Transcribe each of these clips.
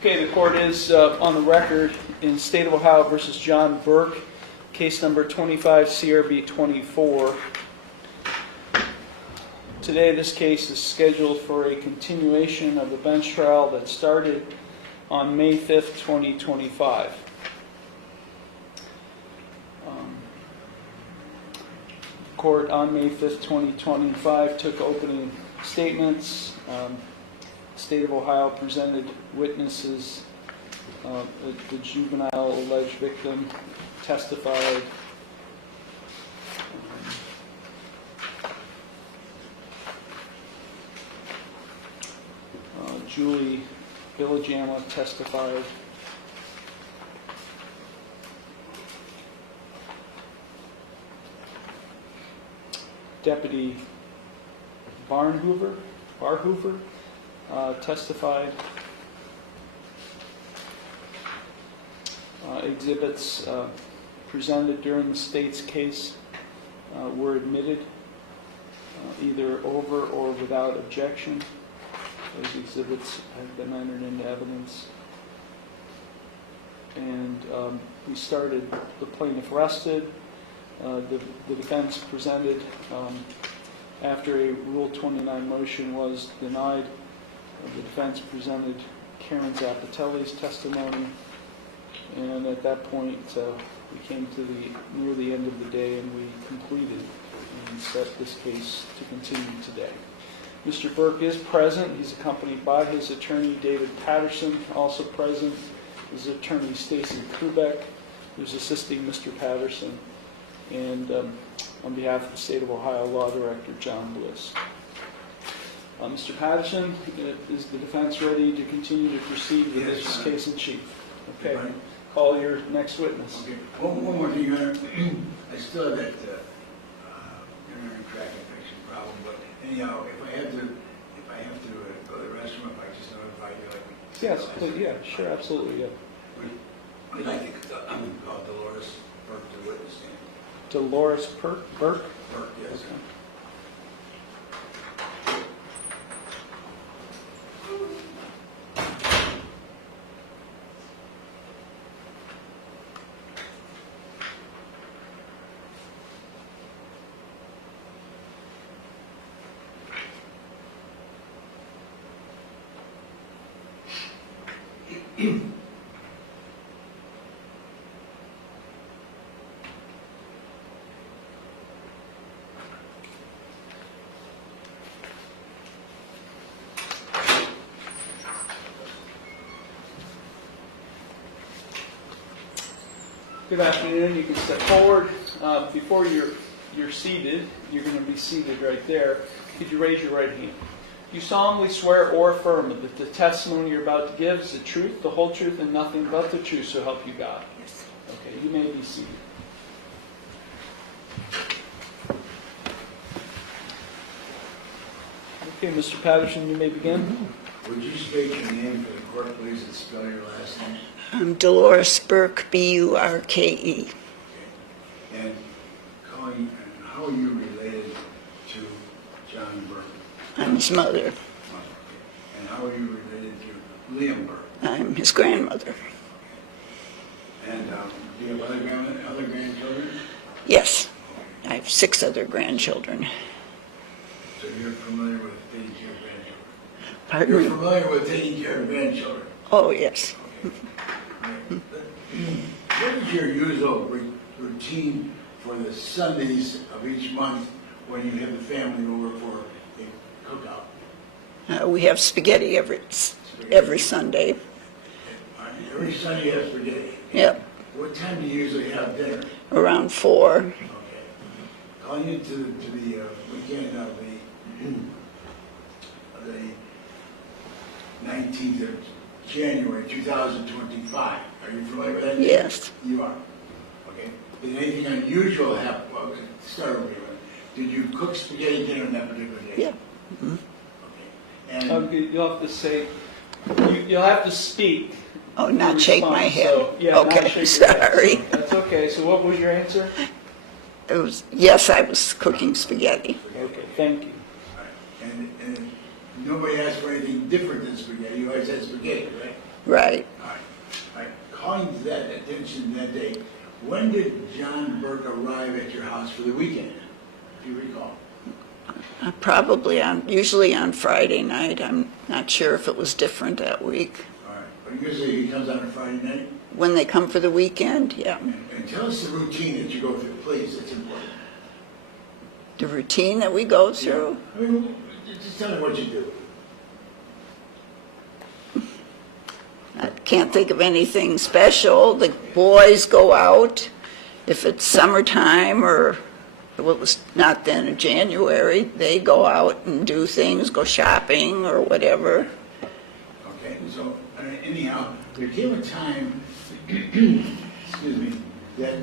Okay, the court is on the record in State of Ohio versus John Burke, case number 25 CRB 24. Today this case is scheduled for a continuation of the bench trial that started on May 5th, 2025. Court on May 5th, 2025 took opening statements. State of Ohio presented witnesses. The juvenile alleged victim testified. Julie Villajama testified. Deputy Barhoover testified. Exhibits presented during the state's case were admitted either over or without objection. Those exhibits have been entered into evidence. And we started, the plaintiff rested. The defense presented after a Rule 29 motion was denied. The defense presented Karen Zappatelli's testimony, and at that point we came to near the end of the day, and we completed and set this case to continue today. Mr. Burke is present. He's accompanied by his attorney, David Patterson, also present. His attorney, Stacy Kubek, who's assisting Mr. Patterson, and on behalf of the State of Ohio Law Director, John Bliss. Mr. Patterson, is the defense ready to continue to proceed with this case in chief? Okay. Right. Call your next witness. Okay. One more thing, Your Honor. I still have that urinary tract infection problem, but anyhow, if I have to go to the restroom, if I just notify you, like. Yes, please, yeah, sure, absolutely, yeah. I'd like to call Dolores Burke to witness stand. Dolores Burke? Burke, yes. Okay. Good afternoon. You can step forward. Before you're seated, you're going to be seated right there. Could you raise your right hand? You solemnly swear or affirm that the testimony you're about to give is the truth, the whole truth, and nothing but the truth, so help you God? Yes. Okay, you may be seated. Okay, Mr. Patterson, you may begin. Would you state your name for the court, please, and spell your last name? I'm Dolores Burke, B-U-R-K-E. And how are you related to John Burke? I'm his mother. And how are you related to Liam Burke? I'm his grandmother. And do you have other grandchildren? Yes, I have 6 other grandchildren. So you're familiar with taking care of grandchildren? Pardon You're me? familiar with taking care of grandchildren? Oh, yes. What is your usual routine for the Sundays of each month when you have the family over for a cookout? We have spaghetti every Sunday. Every Sunday you have spaghetti? Yep, What time do you usually have dinner? around 4. Okay. Calling you to the weekend of the 19th of January 2025. Are you familiar with that? Yes. You are. Okay. Did anything unusual happen? Well, start over here. Did you cook spaghetti dinner on that particular day? Yeah. Mm-hmm. Okay. And You'll have to say, you'll have to speak. Oh, not shake my response, head. so, yeah, not Okay, shake your sorry. head, so that's okay. So what was your answer? It was, yes, I was cooking spaghetti. Okay, thank you. All right. And nobody asked for anything different than spaghetti. You always had spaghetti, right? Right. All right. Calling to that attention that day, when did John Burke arrive at your house for the weekend, if you recall? Usually on Friday night. I'm not sure if it was different that week. All right, but usually he comes on a Friday night? When they come for the weekend, yeah. And tell us the routine that you go through, please, it's important. The routine that we go through. I mean, just tell me what you do. I can't think of anything special. The boys go out. If it's summertime or what was not then in January, they go out and do things, go shopping or whatever. Okay, so anyhow, there came a time, excuse me, that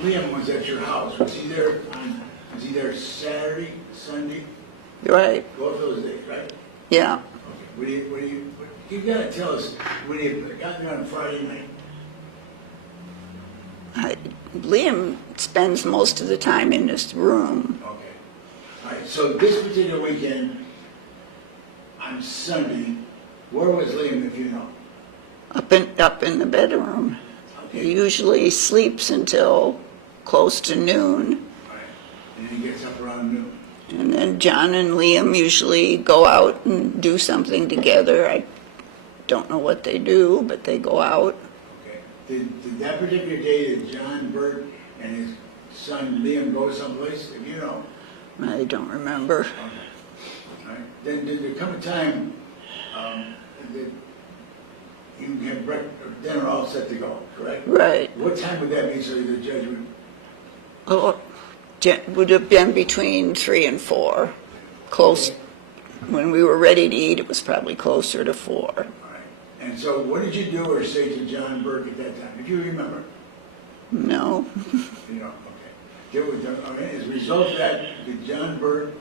Liam was at your house. Was he there Saturday, Sunday? Right, Both those days, right? yeah. Okay. You gotta tell us, when you got there on Friday night? Liam spends most of the time in his room. Okay. All right, so this particular weekend, on Sunday, where was Liam, if you know? Up in the bedroom. Okay. He usually sleeps until close to noon. All right, and he gets up around noon. And then John and Liam usually go out and do something together. I don't know what they do, but they go out. Okay. Did that particular day that John Burke and his son Liam go someplace, if you know? I don't remember. Okay. All right. Then did there come a time that you have dinner all set to go, correct? Right. What time would that be so the judge would? Oh, would have been between 3 and 4. Close. When we were ready to eat, it was probably closer to 4. All right. And so what did you do or say to John Burke at that time? If you remember? No. You know, okay. As a result of that, did John Burke,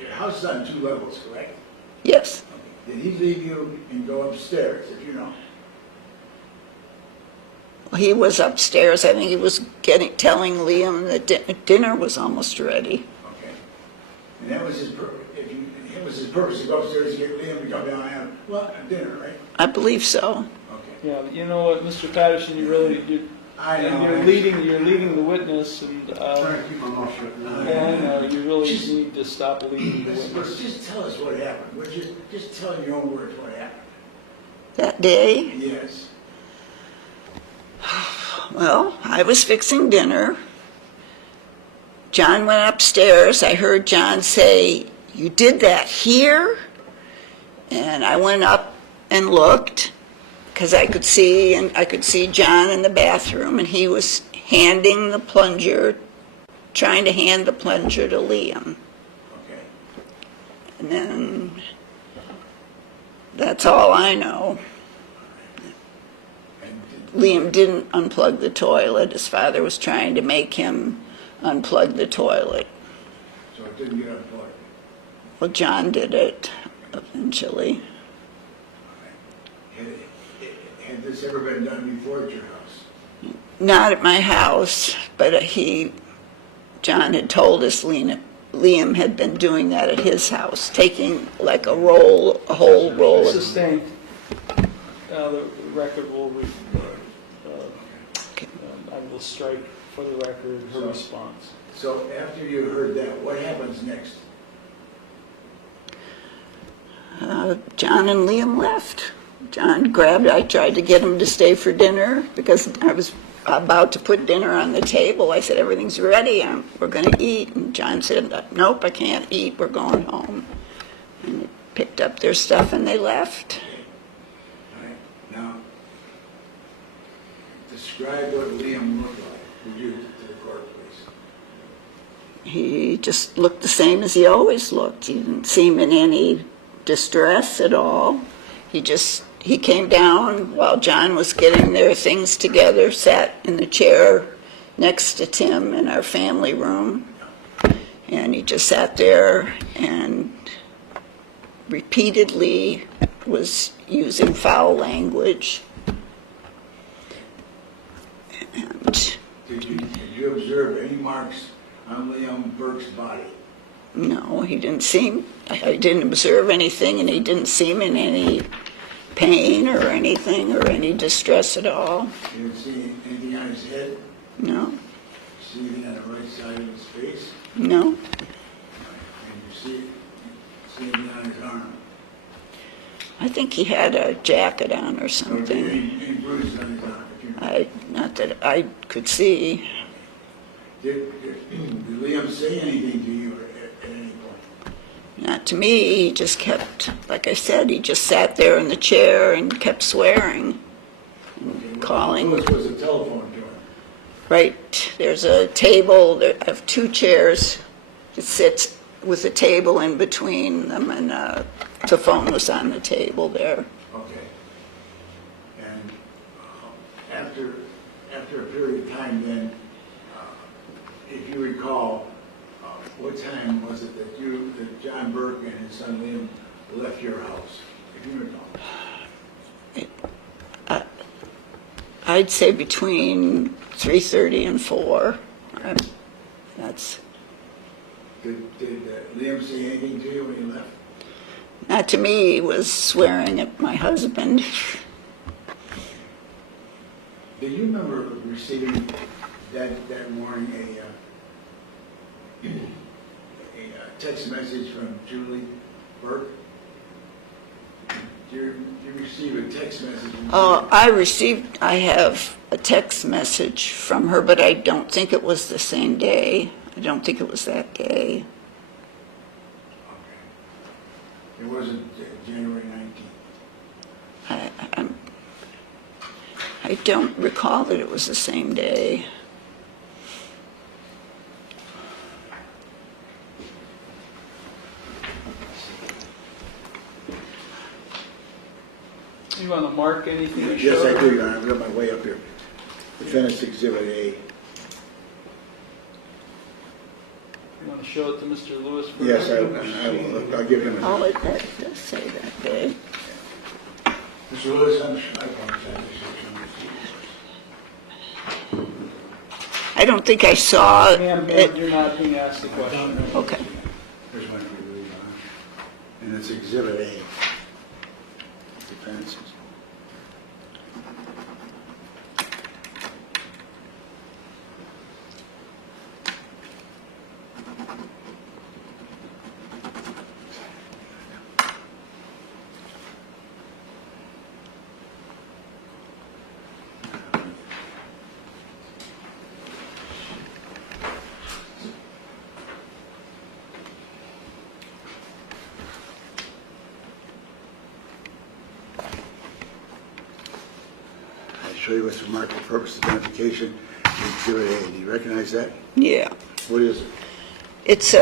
your house is on 2 levels, correct? Yes. Okay. Did he leave you and go upstairs, if you know? He was upstairs. I think he was telling Liam that dinner was almost ready. Okay. And that was his purpose. It was his purpose to go upstairs to get Liam to come down and have dinner, right? I believe so. Okay. Yeah, you know what, Mr. Patterson, I know. you're leading the witness, and Trying to keep my mouth shut. and you really need to stop leading the Let's witness. just tell us what happened. Just tell in your own words what happened. That day, Yes. well, I was fixing dinner. John went upstairs. I heard John say, "You did that here?" And I went up and looked because I could see John in the bathroom, and he was trying to hand the plunger to Liam. Okay. And then that's all I know. And Liam didn't unplug the toilet. His father was trying to make him unplug the toilet. so it didn't get unplugged. Well, John did it eventually. Had this ever been done before at your house? Not at my house, but John had told us Liam had been doing that at his house, taking like a whole roll of. Sustained. The record will, I will strike for the record her response. So after you heard that, what happens next? John and Liam left. John I tried to get him to stay for dinner because I was about to put dinner on the table. I said, "Everything's ready, we're going to eat." And John said, "Nope, I can't eat, we're going home." And they picked up their stuff and they left. All right. Now, describe what Liam looked like, would you, to the court, please? He just looked the same as he always looked. He didn't seem in any distress at all. He came down while John was getting their things together, sat in the chair next to Tim in our family room, and he just sat there and repeatedly was using foul language. And Did you observe any marks on Liam Burke's body? no, I didn't observe anything, and he didn't seem in any pain or anything, or any distress at all. You didn't see anything on his head? No, See anything on the right side of his face? no. And you see anything on his arm? I think he had a jacket on or Or something. any bruises on his arm? Not that I could see. Did Liam say anything to you at any point? Not to me. He just kept, like I said, he just sat there in the chair and kept swearing, Okay, calling. What was the telephone to him? Right, there's a table, I have two chairs. It sits with a table in between them, and the phone was on the table there. Okay. And after a period of time then, if you recall, what time was it that John Burke and his son Liam left your house, if you recall? I'd say between 3:30 and 4. That's Did Liam say anything to you when he left? not to me. He was swearing at my husband. Do you remember receiving that morning a text message from Julie Burke? Did you receive a text message from Julie? I have a text message from her, but I don't think it was the same day. I don't think it was that day. Okay. It wasn't January 19th. I don't recall that it was the same day. You want to mark anything? to Yes, show? I do, Your Honor. I've got my way up here. Defendant's Exhibit A. You want to show it to Mr. Lewis? For Yes, I record? will. I'll give him a... Oh, it does say that day. Mr. Lewis, I apologize. I don't think I saw Ma'am, it. you're not being asked the question. Okay. Here's one for you, Your Honor. And it's Exhibit A. Defendant's Exhibit. I show you what's for market purpose identification, Exhibit A. Do you recognize that? Yeah. What is it? It's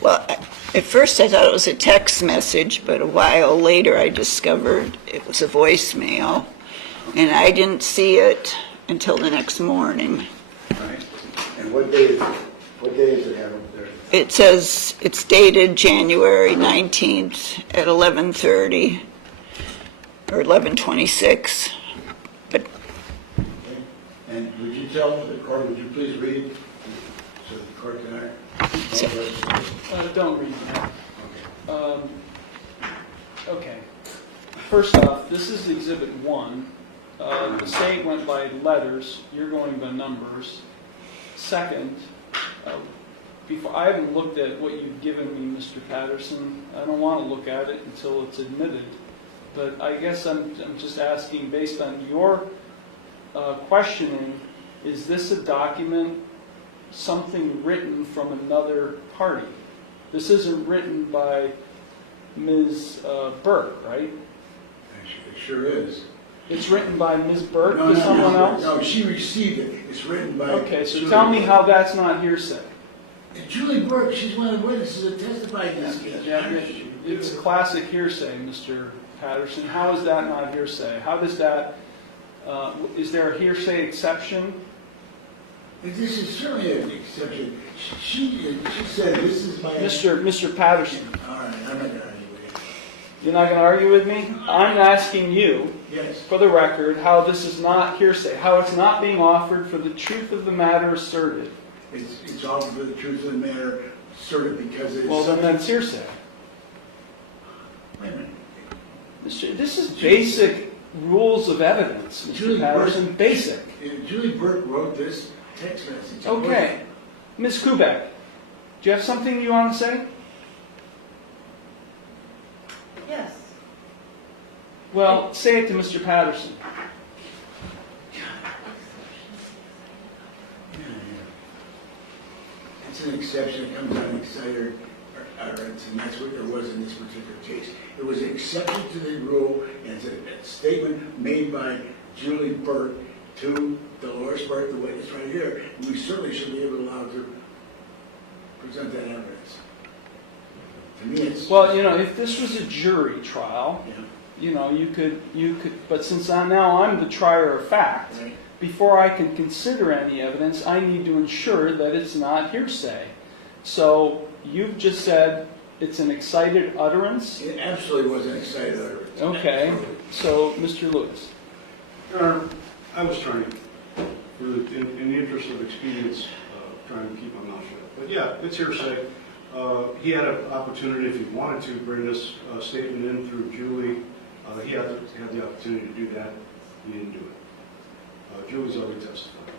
well, at first I thought it was a text message, but a while later I discovered it was a voicemail, and I didn't see it until the next morning. All right. And what day is it? What day does it have up there? It says it's dated January 19th at 11:30 or 11:26. But Okay. And would you tell the court, would you please read so the court can Don't read that. Okay. Okay. First off, this is Exhibit 1. The state went by letters. You're going by numbers. Second, before I haven't looked at what you've given me, Mr. Patterson. I don't want to look at it until it's admitted. But I guess I'm just asking, based on your questioning, is this a document, something written from another party? This isn't written by Ms. Burke, right? It sure is. It's written by Ms. Burke No, to someone no, else? no, she received it. It's written by... Okay, so Julie tell me Burke. how that's not hearsay. And Julie Burke, she's one of the witnesses that testified in this case. Yeah, it's classic hearsay, Mr. Patterson. How is that not hearsay? How does that, is there a hearsay exception? This is certainly an exception. She said, this is my... Mr. Patterson, All right, I'm not going to argue with you. you're not going to argue with me? I'm asking you, Yes. for the record, how this is not hearsay, how it's not being offered for the truth of the matter asserted. It's all for the truth of the matter, sort of because it's... Well, then that's hearsay. Wait a minute. This is basic rules of evidence, Mr. Julie Patterson, basic. Julie Burke wrote this text message. Okay. Ms. Kubek, do you have something you want to say? Yes. Well, say it to Mr. Patterson. It's an exception, it comes on excited utterance, and that's what there was in this particular case. It was an exception to the rule, and it's a statement made by Julie Burke to Dolores Burke, the witness right here, and we certainly should be able to allow to present that evidence. To me, it's... Well, you know, if this was a jury trial, Yeah. you know, you could, but since now I'm the trier of fact, Right. before I can consider any evidence, I need to ensure that it's not hearsay. So you've just said it's an excited utterance? It absolutely was an excited utterance. Okay, Absolutely. so Mr. Lewis. Your Honor, I was trying, in the interest of expedience, trying to keep my mouth shut. But yeah, it's hearsay. He had an opportunity, if he wanted to, bring this statement in through Julie. He had the opportunity to do that. He didn't do it. Julie's already testified.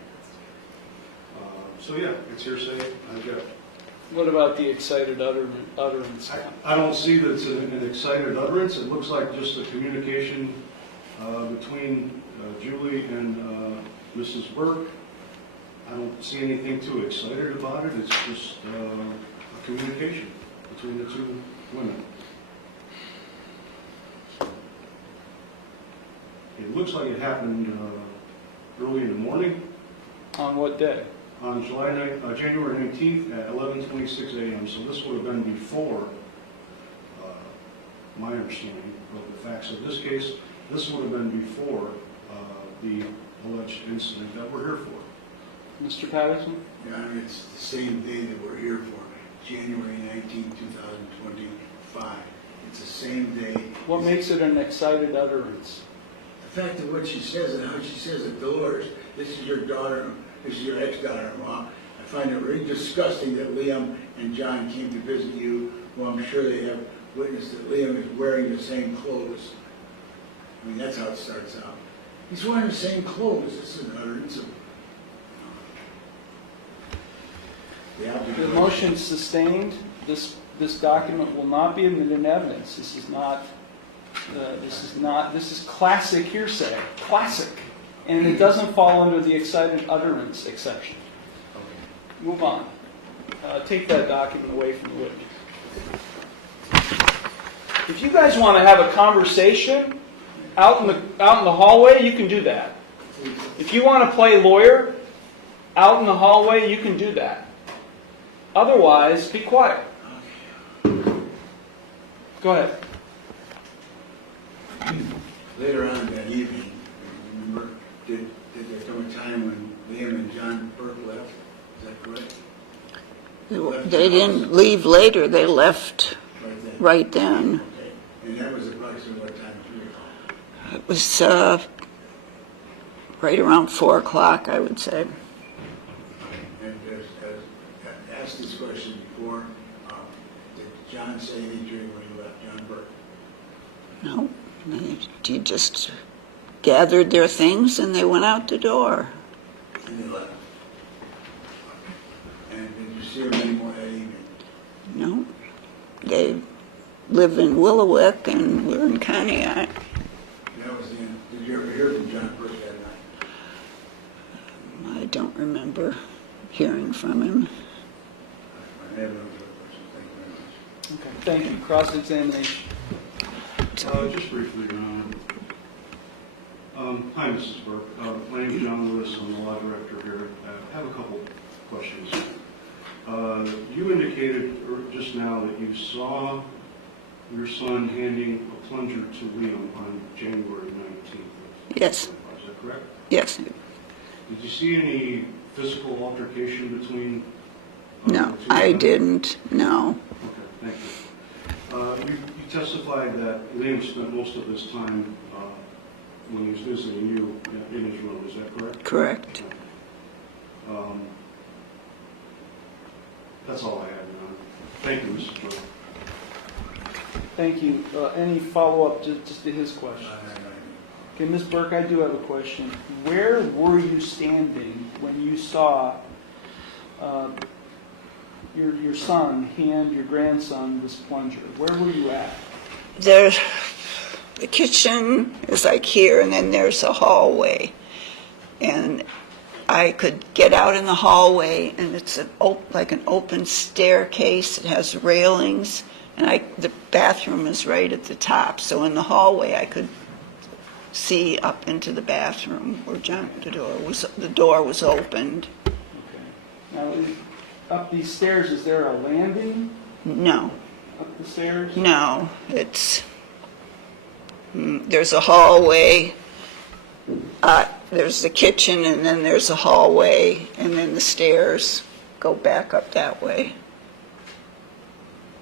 So yeah, it's hearsay. I object. What about the excited utterance? I don't see that it's an excited utterance. It looks like just a communication between Julie and Mrs. Burke. I don't see anything too excited about it. It's just a communication between the two women. It looks like it happened early in the morning On what day? on January 19th at 11:26 a.m. So this would have been before my understanding of the facts of this case. This would have been before the alleged incident that we're here for. Mr. Patterson? Your Honor, it's the same day that we're here for, January 19, 2025. It's the same day. What makes it an excited utterance? The fact of what she says and how she says it, Dolores, this is your daughter, this is your ex-daughter-in-law. I find it really disgusting that Liam and John came to visit you. Well, I'm sure they have witnessed that Liam is wearing the same clothes. I mean, that's how it starts out. He's wearing the same clothes. This is an utterance of... The motion sustained. This document will not be admitted in evidence. This is classic hearsay. Classic. And it doesn't fall under the excited utterance exception. Move on. Take that document away from the witness. If you guys want to have a conversation out in the hallway, you can do that. If you want to play lawyer out in the hallway, you can do that. Otherwise, be quiet. Go ahead. Later on that evening, remember, did there come a time when Liam and John Burke left? Is that correct? They didn't leave later, they left Right then? right then. Okay. And that was approximately what time, 3 o'clock? It was right around 4 o'clock, I would say. And as asked this question before, did John say anything during when he left, John Burke? No, he just gathered their things and they went out the door. And they left. And did you see him anymore that evening? No, they live in Willowick and we're in Conneaut. That was the end. Did you ever hear from John Burke that night? I don't remember hearing from him. I have no further questions. Thank you very much. Okay. Thank you. Cross-examination. Just briefly, hi, Mrs. Burke. My name is John Lewis. I'm the law director here. I have a couple questions. You indicated just now that you saw your son handing a plunger to Liam on January 19th. Yes. Is that correct? Yes. Did you see any physical altercation between? No, the two I of them? didn't. No. Okay, thank you. You testified that Liam spent most of his time when he was visiting you in his room. Is that correct? Correct. That's all I have, Your Honor. Thank you, Mr. Burke. Thank you. Any follow-up just to his question? Okay, Ms. Burke, I do have a question. Where were you standing when you saw your son hand your grandson this plunger? Where were you at? The kitchen is like here, and then there's a hallway. And I could get out in the hallway, and it's like an open staircase. It has railings, and the bathroom is right at the top. So in the hallway, I could see up into the bathroom where the door was opened. Okay. Now, up these stairs, is there a landing No, up the stairs? no, there's a hallway. There's the kitchen, and then there's a hallway, and then the stairs go back up that way.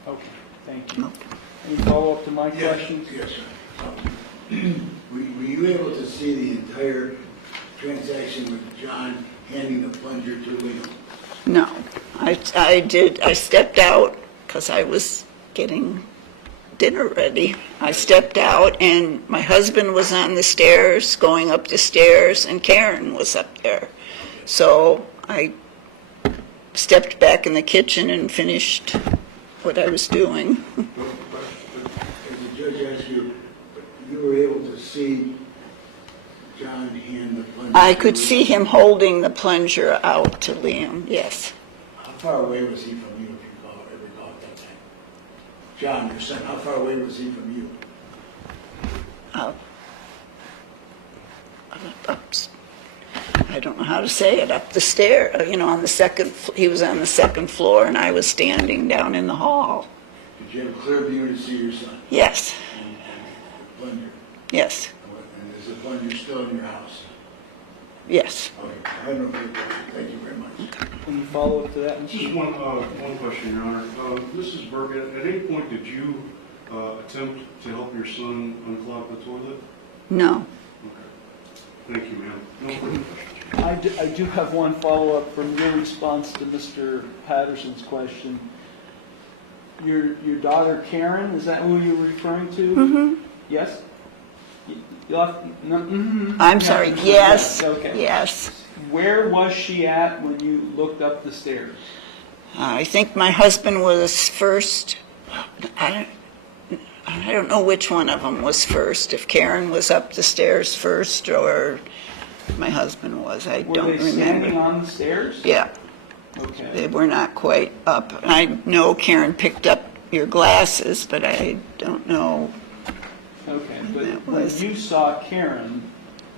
Okay, thank you. Any follow-up to my questions? Yes, sir. Were you able to see the entire transaction with John handing the plunger to Liam? No, I did. I stepped out because I was getting dinner ready. I stepped out, and my husband was on the stairs, going up the stairs, and Karen was up there. So I stepped back in the kitchen and finished what I was doing. As the judge asked you, you were able to see John hand the plunger? I could see him holding the plunger out to Liam, yes. How far away was he from you, if you ever recall at that time? John, your son, how far away was he from you? I don't know how to say it, up the stair, on the second, he was on the second floor, and I was standing down in the hall. Did you have a clear view to see your son? Yes, And the plunger? yes, And is the plunger still in your house? yes. Okay, I have no further questions. Thank you very much. Any follow-up to that? Just one question, Your Honor. Mrs. Burke, at any point did you attempt to help your son unclog the toilet? No. Okay. Thank you, ma'am. No further questions. I do have one follow-up from your response to Mr. Patterson's question. Your daughter Karen, is that who you're referring to? Mm-hmm. Yes? Mm-hmm. I'm sorry, yes, Okay. yes. Where was she at when you looked up the stairs? I think my husband was first. I don't know which one of them was first, if Karen was up the stairs first or my husband was. I Were don't they standing remember. on the stairs? Yeah, Okay. they were not quite up. I know Karen picked up your glasses, but I don't know. Okay, but That when was- you saw Karen,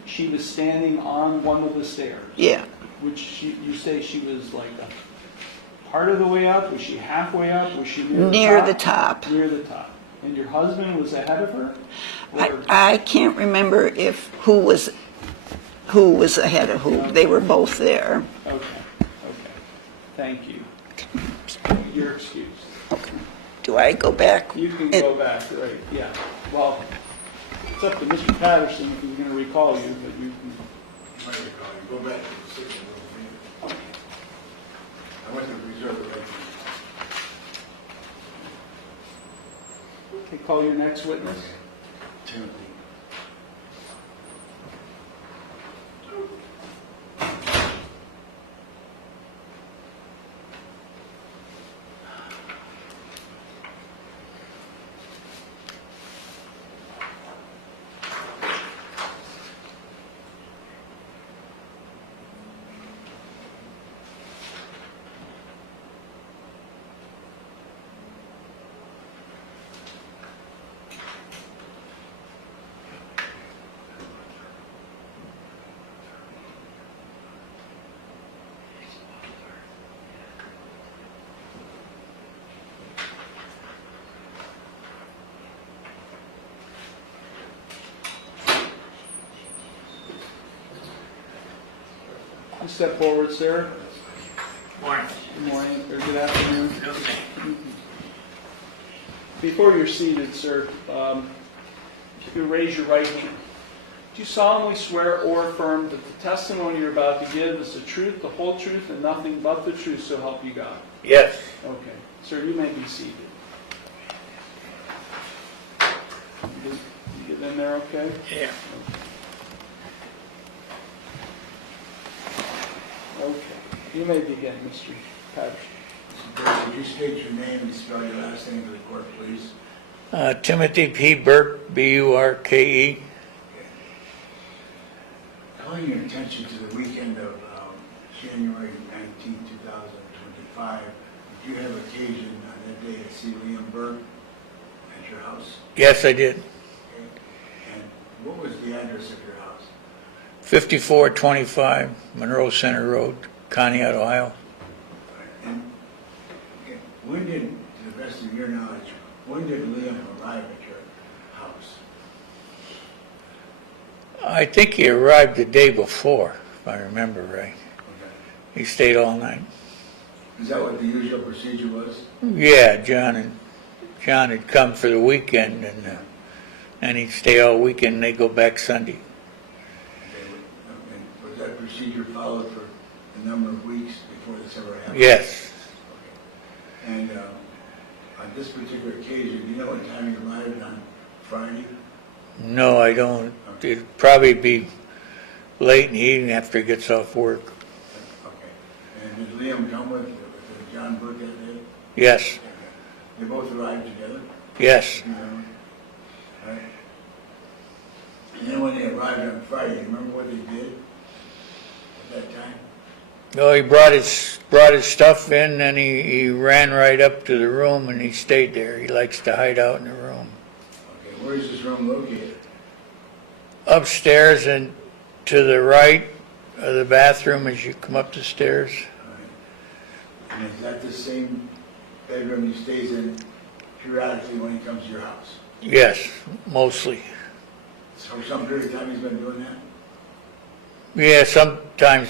she was standing on one of the stairs? Yeah, Which you say she was like a part of the way up? Was she halfway up? Was she near the top. Near the top. And your husband was ahead of her? Or- I can't remember if who was ahead of who. They were both there. Okay. Thank you. You're excused. Do I go back? You can go back, right, yeah. Well, it's up to Mr. Patterson if he's going to recall you, but you can. Might recall you. Go back to the 6 and I want to reserve the right Okay, call your next witness. to Timothy. You step forward, sir. Morning. Good morning, or good afternoon. Before you're seated, sir, if you raise your right hand. Do you solemnly swear or affirm that the testimony you're about to give is the truth, the whole truth, and nothing but the truth, so help you God? Yes. Okay. Sir, you may be seated. You get in there okay? Yeah. Okay. You may begin, Mr. Patterson. Would you state your name and spell your last name for the court, please? Timothy P. Burke, B-U-R-K-E. Calling your attention to the weekend of January 19, 2025, did you have occasion on that day to see Liam Burke at your house? Yes, I did. Okay. And what was the address of your house? 5425 Monroe Center Road, Conneaut, Ohio. And okay, when did, to the best of your knowledge, when did Liam arrive at your house? I think he arrived the day before, if I remember right. Okay. He stayed all night. Is that what the usual procedure was? Yeah, John had come for the weekend, and he'd stay all weekend, and they'd go back Sunday. Okay. And was that procedure followed for a number of weeks before this ever happened? Yes. Okay. And on this particular occasion, do you know what time you arrived on Friday? No, I don't. It'd probably be late in the evening after he gets off work. Okay. And did Liam come with John Burke that day? Yes. Okay. They both arrived together? Yes. You remember? All right. And then when they arrived on Friday, you remember what they did at that time? No, he brought his stuff in, and he ran right up to the room, and he stayed there. He likes to hide out in the room. Okay. Where is this room located? Upstairs and to the right of the bathroom as you come up the stairs. All right. And is that the same bedroom he stays in periodically when he comes to your house? Yes, mostly. So for some period of time he's been doing that? Yeah, sometimes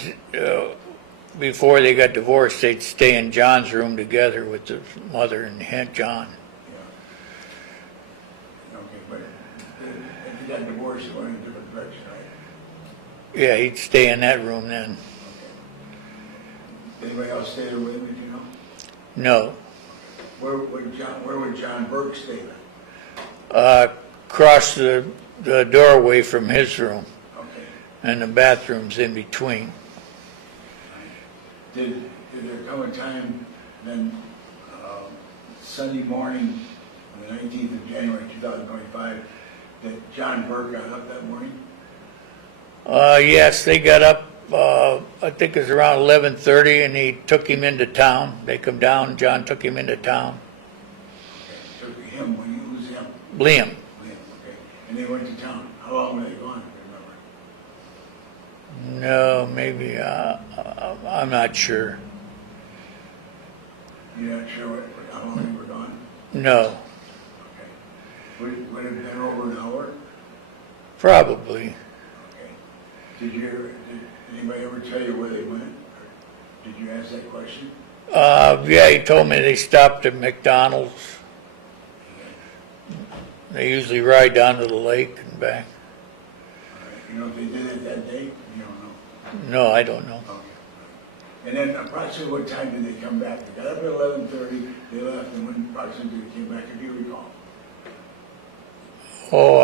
before they got divorced, they'd stay in John's room together with the mother and John. Yeah. Okay, but if he got divorced, he went in a different direction, right? Yeah, he'd stay in that room then. Okay. Anybody else stay there with him, if you know? No. Where would John Burke stay then? Across the doorway from his room, Okay. and the bathroom's in between. Did there come a time then, Sunday morning, on the 19th of January 2025, that John Burke got up that morning? Yes, they got up, I think it was around 11:30, and he took him into town. They come down, John took him into town. Okay, took him, when you lose him? Liam. Liam, okay. And they went to town. How long were they gone, if you remember? No, maybe, I'm not sure. You're not sure how long they were gone? No, Okay. Would it have been over an hour? probably. Okay. Did anybody ever tell you where they went? Or did you ask that question? Yeah, he told me they stopped at McDonald's. They usually ride down to the lake and back. All right. You know if they did it that day? You don't know? No, I don't know. Okay. And then approximately what time did they come back? They got up at 11:30, they left, and when approximately they came back, if you recall? Oh,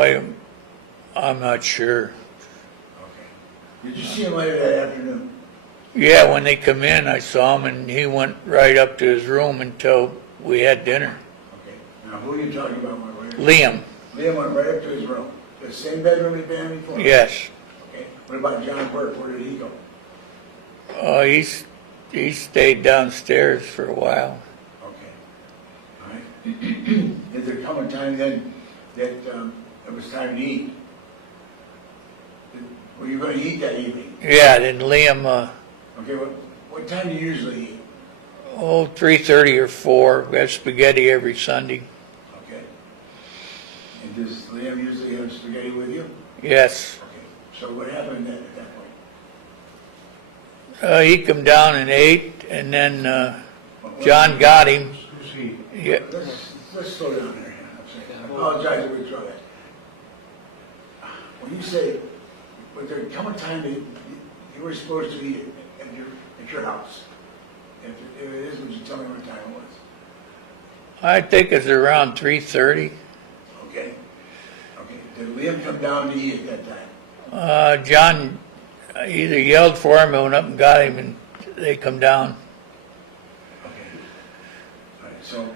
I'm not sure. Okay. Did you see him later that afternoon? Yeah, when they come in, I saw him, and he went right up to his room until we had dinner. Okay. Now, who are you talking about, my lawyer? Liam. Liam went right up to his room. The same bedroom he'd been in before? Yes. Okay. What about John Burke? Where did he go? He stayed downstairs for a while. Okay. All right. Did there come a time then that it was time to eat? Were you going to eat that evening? Yeah, then Liam, Okay, what time do you usually eat? 3:30 or 4. We have spaghetti every Sunday. Okay. And does Liam usually have spaghetti with you? Yes. Okay. So what happened then at that point? He come down and ate, and then John got him. Who's he? Yeah, Let's slow down there. I apologize if we throw that. When you say, would there come a time that you were supposed to be at your house? If it is, would you tell me what time it was? I think it's around 3:30. Okay. Liam come down to eat at that time? John either yelled for him or went up and got him, and they come down. Okay. All right, so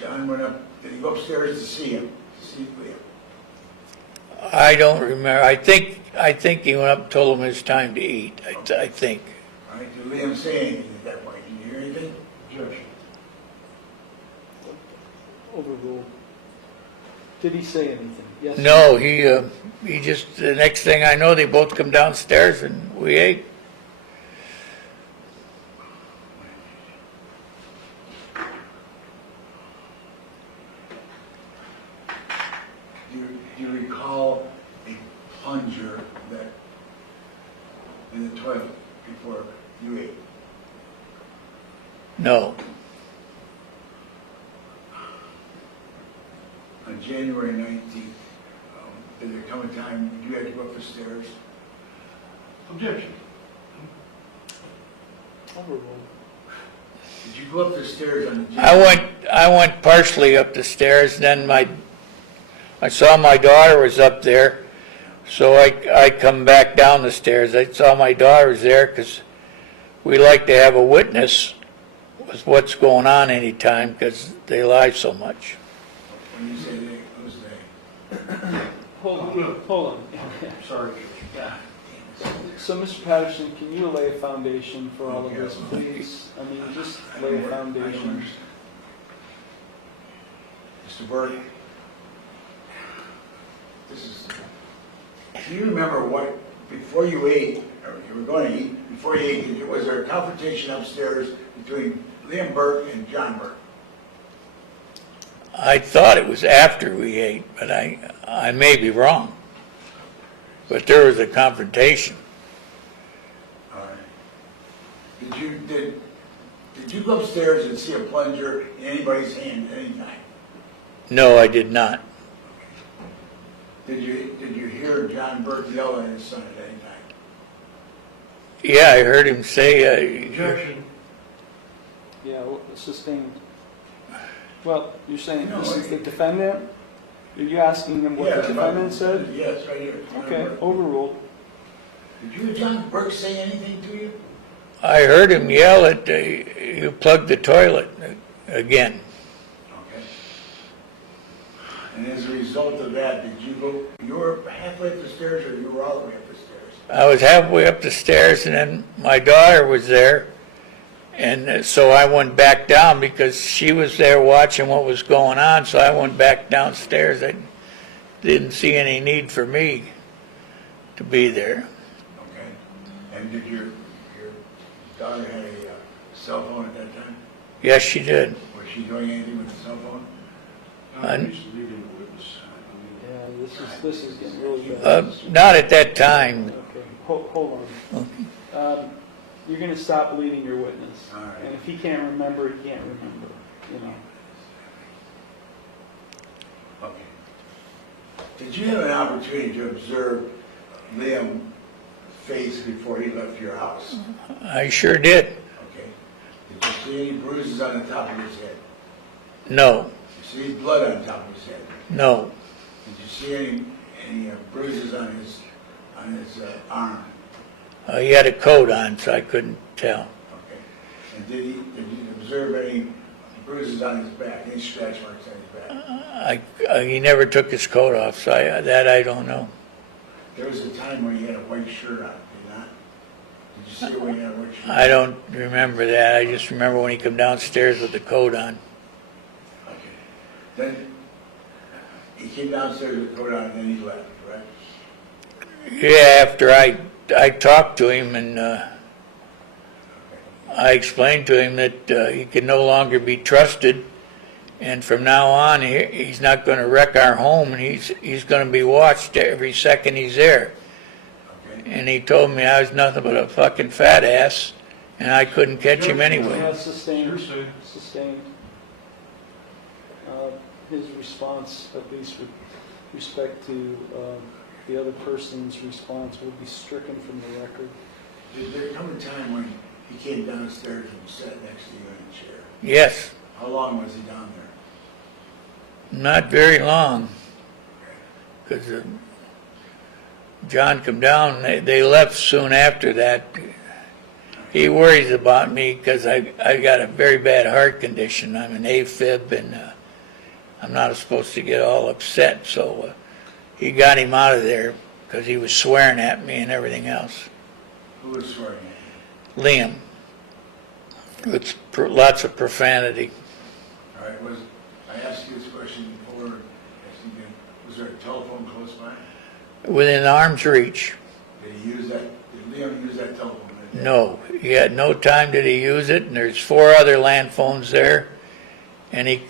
John went up, did he go upstairs to see him, to see Liam? I don't remember. I think he went up and told him it was time to eat. I think. All right, did Liam say anything at that point? Did you hear anything? Objection. Overruled. Did he say anything? Yes. No, he just, the next thing I know, they both come downstairs and we ate. Do you recall a plunger that in the toilet before you ate? No. On January 19th, did there come a time you had to go up the stairs? Objection. Overruled. Did you go up the stairs on the January? I went partially up the stairs, then I saw my daughter was up there, so I come back down the stairs. I saw my daughter was there because we like to have a witness with what's going on anytime because they lie so much. When you say they, who's they? Hold on. Sorry, Judge. So, Mr. Patterson, can you lay a foundation for all of this, please? I mean, just lay a I don't foundation. understand. Mr. Burke, do you remember what, before you ate, or you were going to eat, before you ate, was there a confrontation upstairs between Liam Burke and John Burke? I thought it was after we ate, but I may be wrong. But there was a confrontation. All right. Did you go upstairs and see a plunger in anybody's hand at any time? No, I did not. Did you hear John Burke yell at his son at any time? Yeah, I heard him say, Objection. Yeah, sustained. Well, you're saying No, this is I- the defendant? Are you asking him what the defendant said? Yes, right here. John Okay, Burke. overruled. Did you hear John Burke say anything to you? I heard him yell at, you plugged the toilet again. Okay. And as a result of that, you were halfway up the stairs or you were all the way up the stairs? I was halfway up the stairs and then my daughter was there. And so I went back down because she was there watching what was going on, so I went back downstairs. I didn't see any need for me to be there. Okay. And did your daughter have a cell phone at that time? Yes, she did. Was she doing anything with the cell phone? He's leading the witness. Yeah, this is getting really bad. Not at that time. Okay, hold on. You're going to stop leading your witness. All right. And if he can't remember, he can't remember, you know. Okay. Did you have an opportunity to observe Liam's face before he left your house? I sure did. Okay. Did you see any bruises on the top of his head? No, Did you see blood on top of his head? no, Did you see any bruises on his arm? he had a coat on, so I couldn't tell. Okay. And did you observe any bruises on his back, any scratch marks on his back? He never took his coat off, so that I don't know. There was a time when he had a white shirt on, did he not? Did you see when he had a white shirt? I don't remember that. I just remember when he come downstairs with the coat on. Okay. Then he came downstairs with the coat on and then he left, correct? Yeah, after I talked to him and I explained to him that he can no longer be trusted, and from now on he's not going to wreck our home, and he's going to be watched every second he's there. Okay. And he told me I was nothing but a fucking fat ass, and I couldn't catch him anyway. Yeah, sustained. Hearsay. Sustained. His response, at least with respect to the other person's response, will be stricken from the record. Did there come a time when he came downstairs and sat next to you in a chair? Yes, How long was he down there? not very long. because John come down, they left soon after that. He worries about me because I got a very bad heart condition. I'm an AFib, and I'm not supposed to get all upset, so he got him out of there because he was swearing at me and everything else. Who was swearing? Liam, with lots of profanity. All right, I asked you this question before, was there a telephone close by? Within arm's reach. Did Liam use that telephone? No, he had no time did he use it, and there's 4 other land phones there, and he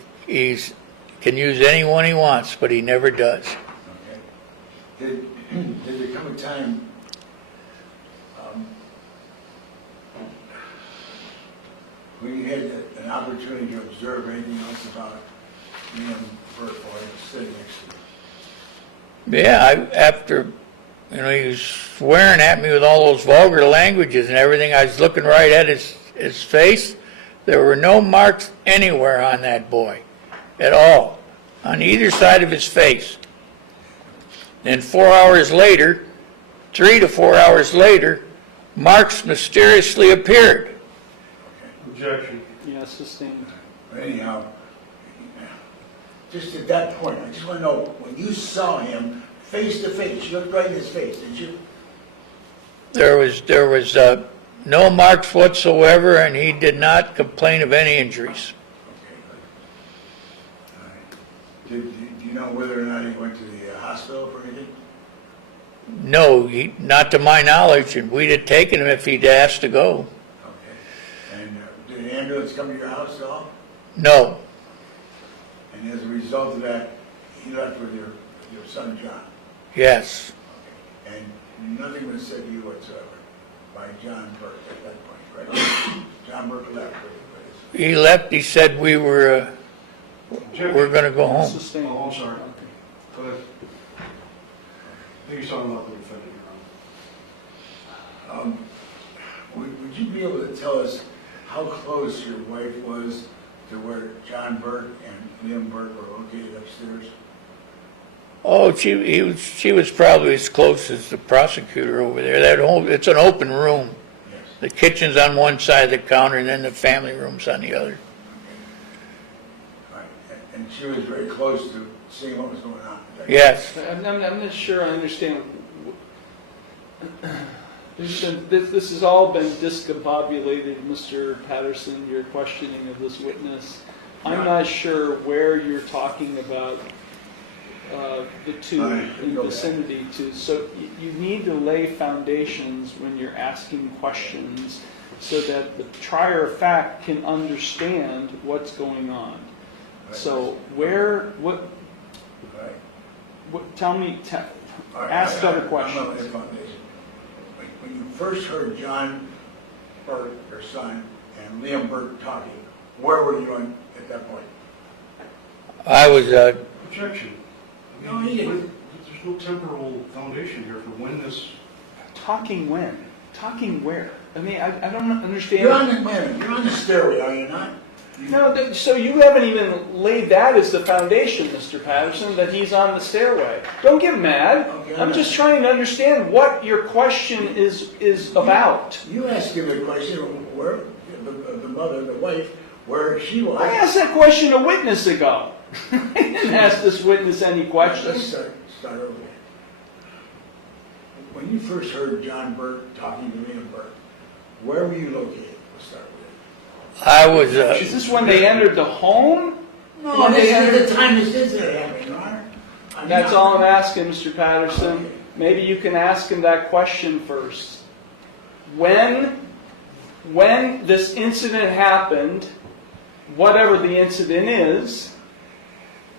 can use any one he wants, but he never does. Okay. Did there come a time when you had an opportunity to observe anything else about Liam Burke while he was sitting next to you? Yeah, after, he was swearing at me with all those vulgar languages and everything, I was looking right at his face. There were no marks anywhere on that boy, at all, on either side of his face. Then 4 hours later, 3 to 4 hours later, marks mysteriously appeared. Objection. Yes, sustained. Anyhow, just at that point, I just want to know, when you saw him face to face, you looked right in his face, did you? There was no marks whatsoever, and he did not complain of any injuries. Okay, good. All right. Do you know whether or not he went to the hospital for anything? No, not to my knowledge, and we'd have taken him if he'd asked to go. Okay. And did an ambulance come to your house at all? No, And as a result of that, he left with your son John? yes. Okay. And nothing was said to you whatsoever by John Burke at that point, right? John Burke left with He left, he said we were going to go home. Sustained. Oh, I'm sorry. Okay. Go ahead. I think you're talking about the defendant, Your Honor. Would you be able to tell us how close your wife was to where John Burke and Liam Burke were located upstairs? Oh, she was probably as close as the prosecutor over there. It's an open room. Yes. The kitchen's on one side of the counter, and then the family room's on the other. All right. And she was very close to seeing what was going on. Yes. I'm not sure I understand. This has all been discombobulated, Mr. Patterson, your questioning of this witness. I'm not sure where you're talking about the two in vicinity to. So you need to lay foundations when you're asking questions so that the trier of fact can understand what's going on. So what, tell me, ask other questions. When you first heard John Burke, your son, and Liam Burke talking, where were you at that point? I was, Objection. No, he didn't. There's no temporal foundation here for when this. Talking when? Talking where? I mean, I don't understand. You're on the stairway, are you not? No, so you haven't even laid that as the foundation, Mr. Patterson, that he's on the stairway. Don't get mad. Okay, I'm just trying to understand what your question is about. You asked him a question, where, the mother, the wife, where she was. I asked that question a witness ago. I didn't ask this witness any Let's questions. start over. When you first heard John Burke talking to Liam Burke, where were you located? Let's start with. I was, Is this when they entered the home? No, When they this entered- is the time this incident happened, Your Honor. I mean, That's all I'm asking, Mr. Patterson. Maybe you can ask him that question first. When this incident happened, whatever the incident is,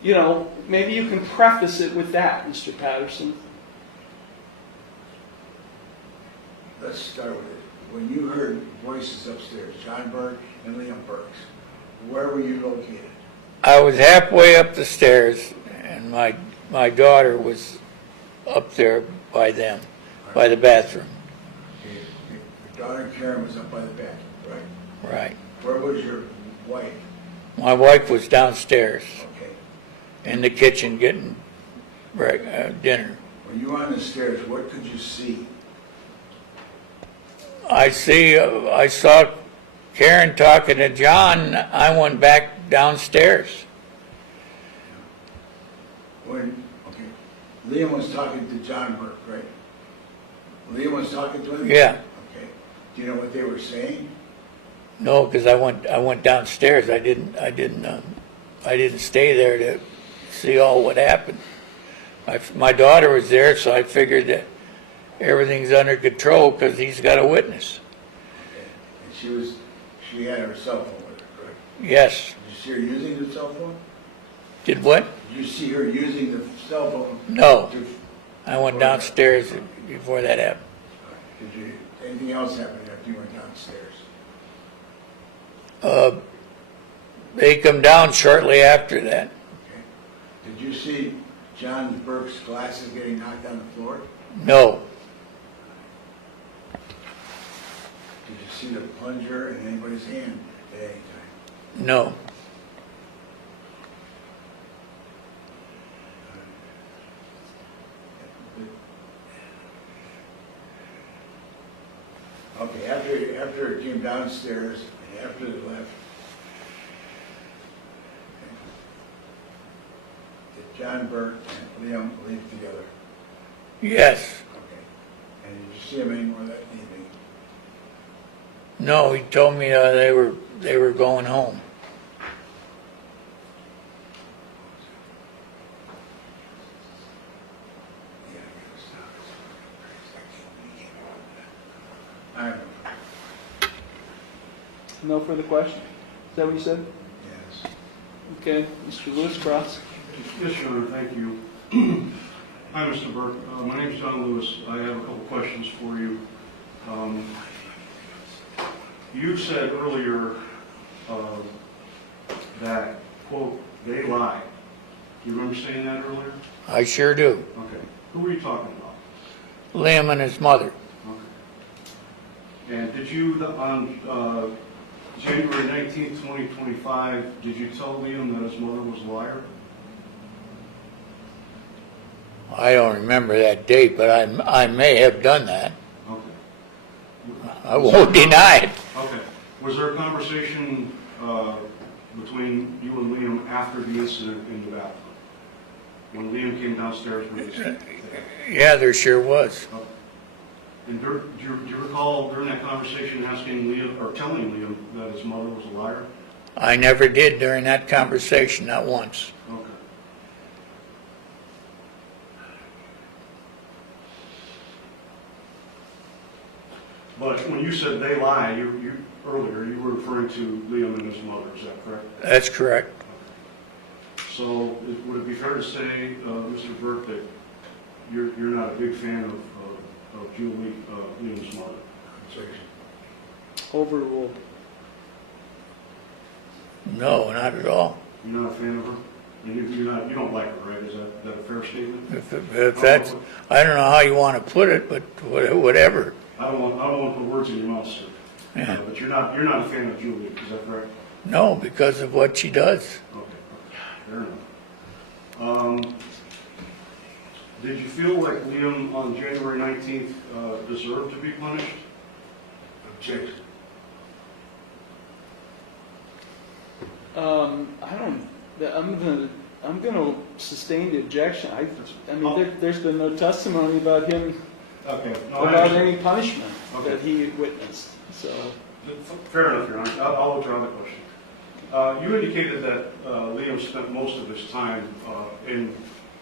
maybe you can preface it with that, Mr. Patterson. Let's start with it. When you heard voices upstairs, John Burke and Liam Burke's, where were you located? I was halfway up the stairs, and my daughter was up there by them, by the bathroom. Okay. Your daughter Karen was up by the bathroom, right? Right. Where was your wife? My wife was downstairs Okay. in the kitchen getting dinner. When you were on the stairs, what could you see? I saw Karen talking to John. I went back downstairs. When, okay, Liam was talking to John Burke, right? Liam was talking to him? Yeah. Okay. Do you know what they were saying? No, because I went downstairs. I didn't stay there to see all what happened. My daughter was there, so I figured that everything's under control because he's got a witness. Okay. And she had her cell phone with her, correct? Yes. Did you see her using the cell phone? Did what? Did you see her using the cell phone? No. to- I went downstairs before that happened. Did anything else happen after you went downstairs? They come down shortly after that. Okay. Did you see John Burke's glasses getting knocked on the floor? No. Did you see the plunger in anybody's hand at any time? No. Okay, after it came downstairs and after they left, did John Burke and Liam leave together? Yes. Okay. And did you see him anymore that evening? No, he told me they were going home. Yeah, I don't know. No further questions? Is that what you said? Yes. Okay, Mr. Lewis Cross. Yes, Your Honor, thank you. Hi, Mr. Burke. My name is John Lewis. I have a couple questions for you. You said earlier that, quote, they lie. Do you remember saying that earlier? I sure do. Okay. Who were you talking about? Liam and his mother. Okay. And did you, on January 19th, 2025, did you tell Liam that his mother was a liar? I don't remember that date, but I may have done that. Okay. I won't deny it. Okay. Was there a conversation between you and Liam after the incident in the bathroom? When Liam came downstairs with his... Yeah, there sure was. Okay. And do you recall during that conversation asking Liam, or telling Liam that his mother was a liar? I never did during that conversation, not once. Okay. But when you said they lie, earlier, you were referring to Liam and his mother, is that correct? That's correct. So would it be fair to say, Mr. Burke, that you're not a big fan of Julie, Liam's mother? Overruled. No, not at all. You're not a fan of her? And you don't like her, right? Is that a fair statement? If that's, I don't know how you want to put it, but whatever. I don't want to put words in your mouth, sir. Yeah. But you're not a fan of Julie, is that correct? No, because of what she does. Okay, fair enough. Did you feel like Liam on January 19th deserved to be punished? Objection. I'm gonna sustain the objection. I mean, there's been no testimony about him, Okay. about any punishment Okay. that he witnessed, so. Fair enough, Your Honor. I'll withdraw the question. You indicated that Liam spent most of his time in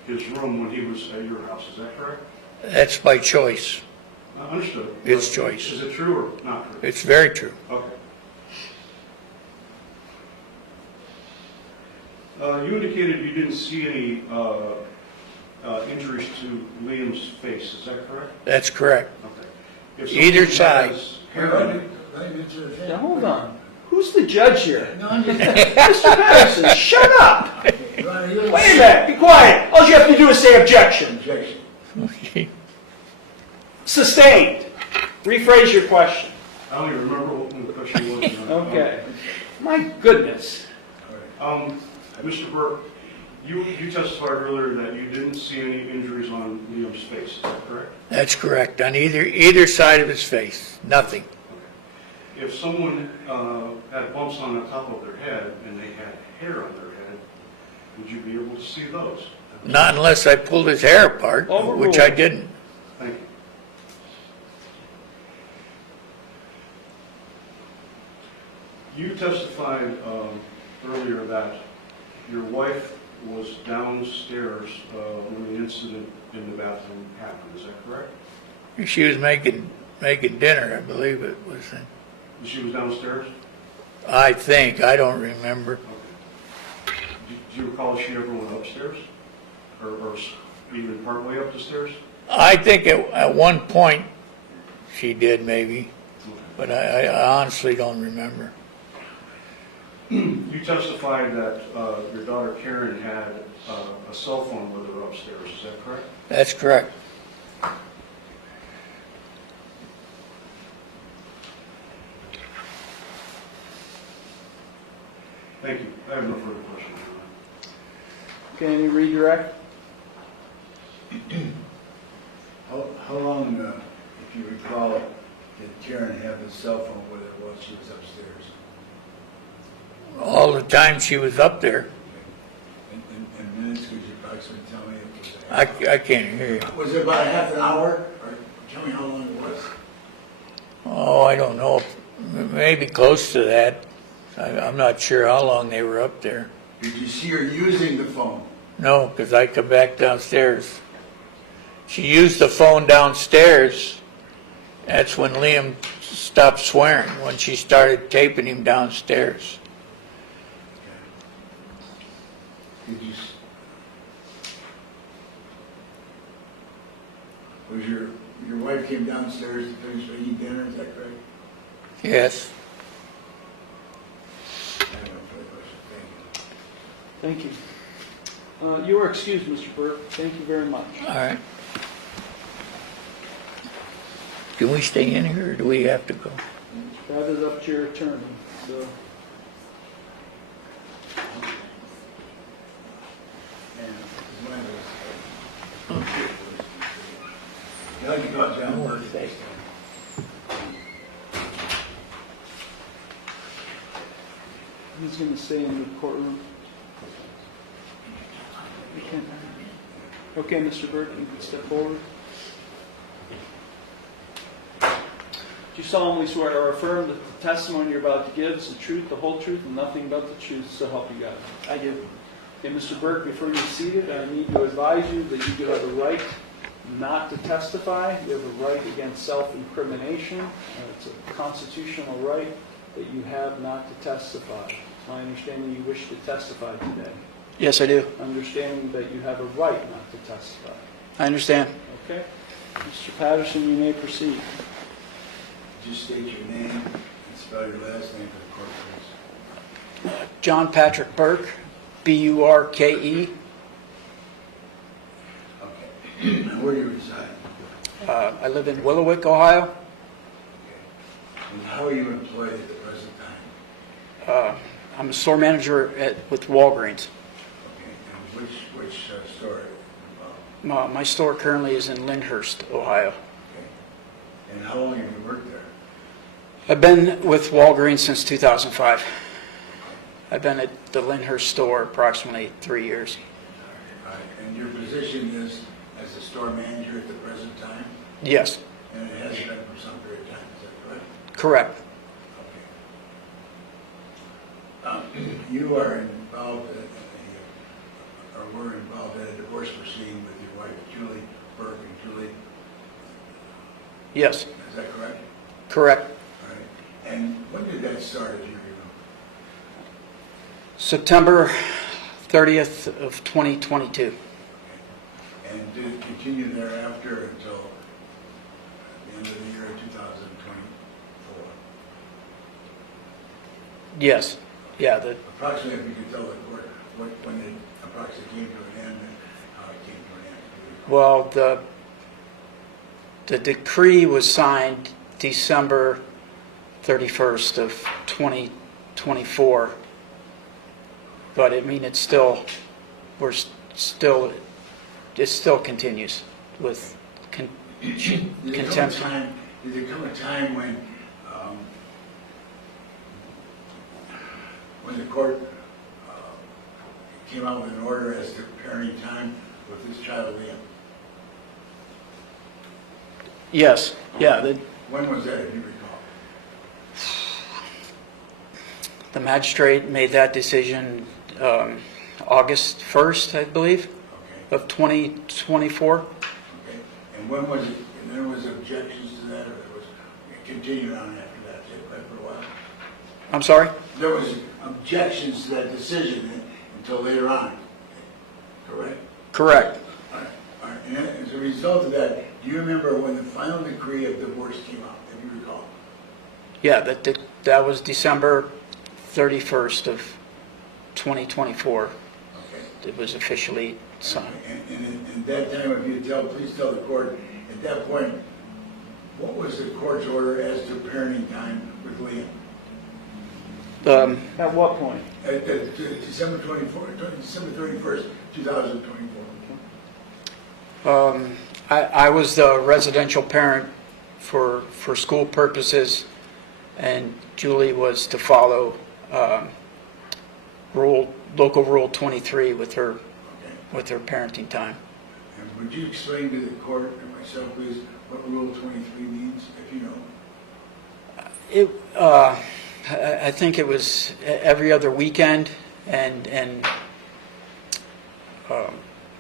his room when he was at your house. Is that correct? That's by choice. Understood. It's But choice. Is it true or not true? It's very true. Okay. You indicated you didn't see any injuries to Liam's face. Is that correct? That's correct. Okay. If Either somebody side. has Here, hair- let me answer the Now, hold on. Who's the judge here? No, I'm just... Mr. Patterson, shut up! Your Honor, you're- Wait a minute, be quiet. All you have to do is say objection. Objection. Okay. Sustained. Rephrase your question. I don't even remember what the question was. Your Honor. Okay. My goodness. Mr. Burke, You testified earlier that you didn't see any injuries on Liam's face, is that correct? That's correct, on either side of his face, nothing. If someone had bumps on the top of their head and they had hair on their head, would you be able to see those? Not unless I pulled his hair apart, which I didn't. Thank you. You testified earlier that your wife was downstairs when the incident in the bathroom happened, is that correct? She was making dinner, I believe it was. She was downstairs? I think, I don't remember. Okay. Do you recall if she ever went upstairs? Or even partway up the stairs? I think at one point she did maybe, but I honestly don't remember. You testified that your daughter Karen had a cell phone with her upstairs, is that correct? That's correct. Thank you. I have no further questions. Okay, any redirect? How long, if you recall, did Karen have a cell phone with her while she was upstairs? All the time she was up there. In minutes, could you approximately tell me if it was I can't hear you. Was it about a half an hour? Or tell me how long it was. Oh, I don't know, maybe close to that. I'm not sure how long they were up there. Did you see her using the phone? No, because I come back downstairs. She used the phone downstairs. That's when Liam stopped swearing, when she started taping him downstairs. Did you? Was your wife came downstairs to finish making dinner? Is that correct? Yes. I have no further question. Thank you. Thank you. You are excused, Mr. Burke. Thank you very much. All right. Can we stay in here, or do we have to go? That is up to your attorney, so. You like to go out, John? He's going to stay in the courtroom. Okay, Mr. Burke, you can step forward. Do you solemnly swear or affirm that the testimony you're about to give is the truth, the whole truth, and nothing but the truth, so help you God? I do. Okay, Mr. Burke, before you're seated, I need to advise you that you do have a right not to testify. You have a right against self-incrimination. It's a constitutional right that you have not to testify. It's my understanding you wish to testify today. Yes, I do. Understanding that you have a right not to testify. I understand. Okay? Mr. Patterson, you may proceed. Just state your name and spell your last name for the court, please. John Patrick Burke, B-U-R-K-E. Okay. Where do you reside? I live in Willowick, Ohio. Okay. And how are you employed at the present time? I'm a store manager with Walgreens. Okay. And which store? My store currently is in Lyndhurst, Ohio. Okay. And how long have you worked there? I've been with Walgreens since 2005. I've been at the Lyndhurst store approximately 3 years. All right. And your position is as a store manager at the present time? Yes, And it has been for some period of time, is that correct? correct. Okay. You are involved, or were involved in a divorce proceeding with your wife, Julie Burke and Julie, Yes, is that correct? correct. All right. And when did that start, as you remember? September 30th of 2022. And did it continue thereafter until the end of the year of 2024? Yes, yeah, Approximately, if you could tell the court when it approximately came to an end and how it came to an end. well, the decree was signed December 31st of 2024, but I mean, it's still still, it still continues with contempt. Did there come a time when the court came out with an order as to parenting time with this child, Liam? Yes, yeah, When was that, if you recall? the magistrate made that decision August 1st, I believe, Okay, of 2024. okay. And when was it, and there was objections to that, or there was, it continued on after that, right, for a while? I'm sorry? There was objections to that decision until later on, correct? Correct. All right, all right. And as a result of that, do you remember when the final decree of divorce came out, if you recall? Yeah, that was December 31st of 2024. Okay. It was officially signed. And at that time, if you please tell the court, at that point, what was the court's order as to parenting time with Liam? At what point? At December 31st, 2024. I was the residential parent for school purposes, and Julie was to follow local rule 23 with her Okay. parenting time. And would you explain to the court and myself, please, what Rule 23 means, if you know? I think it was every other weekend and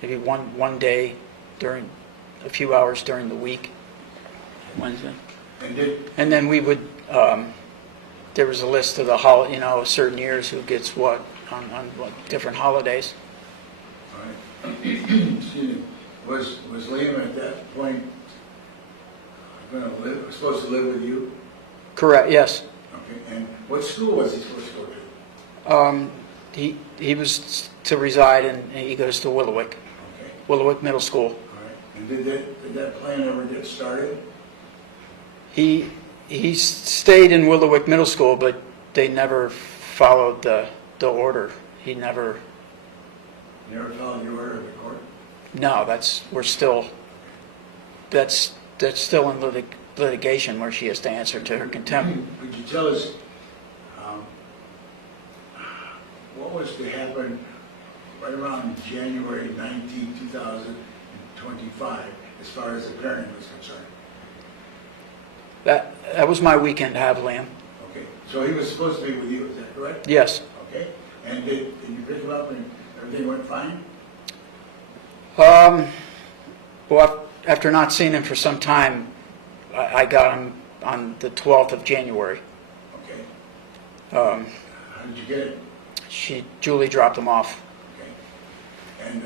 maybe one day during a few hours during the week, Wednesday. And then we would, there was a list of the certain years who gets what on what different holidays. All right. Excuse me. Was Liam at that point supposed to live with you? Correct, yes. Okay. And what school was he supposed to go to? He was to reside he goes to Willowick, Okay. Willowick Middle School. All right. And did that plan ever get started? He stayed in Willowick Middle School, but they never followed the order. He never. Never followed the order of the court? No, that's still in litigation where she has to answer to her contempt. Would you tell us what was to happen right around January 19, 2025, as far as the parenting was concerned? That was my weekend to have Liam. Okay, so he was supposed to be with you, is that correct? Yes. Okay, and did you pick him up and everything went fine? Well, after not seeing him for some time, I got him on the 12th of January. Okay, How did you get it? Julie dropped him off. Okay, and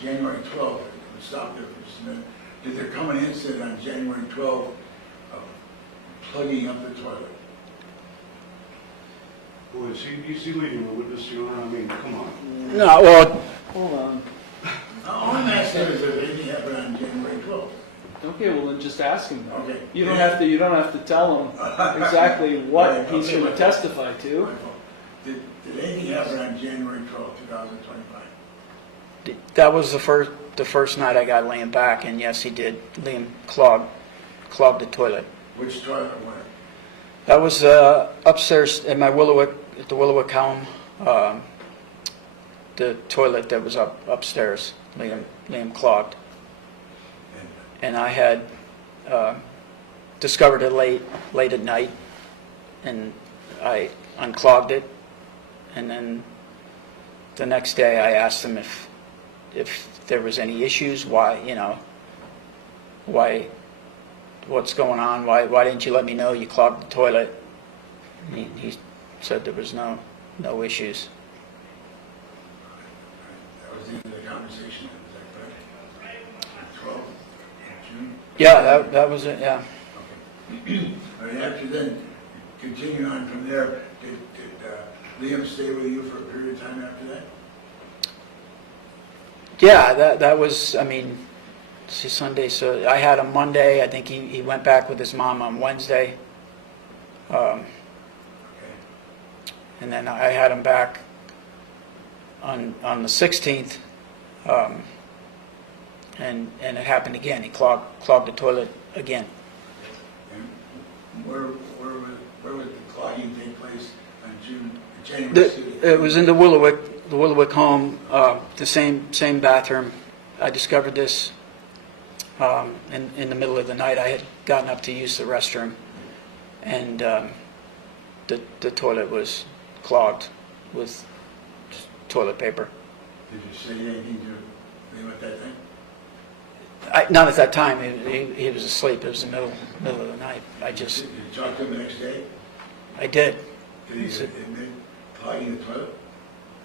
January 12th, we stopped there for just a minute. Did there come an incident on January 12th of plugging up the toilet? Boy, is he leading the witness, Your Honor? I mean, come on. No, well, Hold on. All I'm asking is if anything happened on January 12th. Okay, well then just ask him. Okay. You don't have to tell him exactly what he's going to testify to. Did anything happen on January 12th, 2025? that was the first night I got Liam back, and yes, he did. Liam clogged the toilet. Which toilet or where? That was upstairs at the Willowick home, the toilet that was upstairs. Liam clogged, and I had discovered it late at night, and I unclogged it, and then the next day I asked him if there was any issues, what's going on, why didn't you let me know you clogged the toilet? He said there was no issues. That was the end of the conversation, is that correct? 12th, June? Yeah, that was it, yeah. Okay. All right, after then, continuing on from there, did Liam stay with you for a period of time after that? Yeah, that was, it's Sunday, so I had him Monday. I think he went back with his mom on Wednesday. Okay. And then I had him back on the 16th, and it happened again. He clogged the toilet again. And where would the clogging take place on January 6th? It was in the Willowick home, the same bathroom. I discovered this in the middle of the night. I had gotten up to use the restroom, and the toilet was clogged with toilet paper. Did you say anything to him at that time? Not at that time. He was asleep. It was the middle of the night. Did you talk to him the next day? I did. Did he admit clogging the toilet?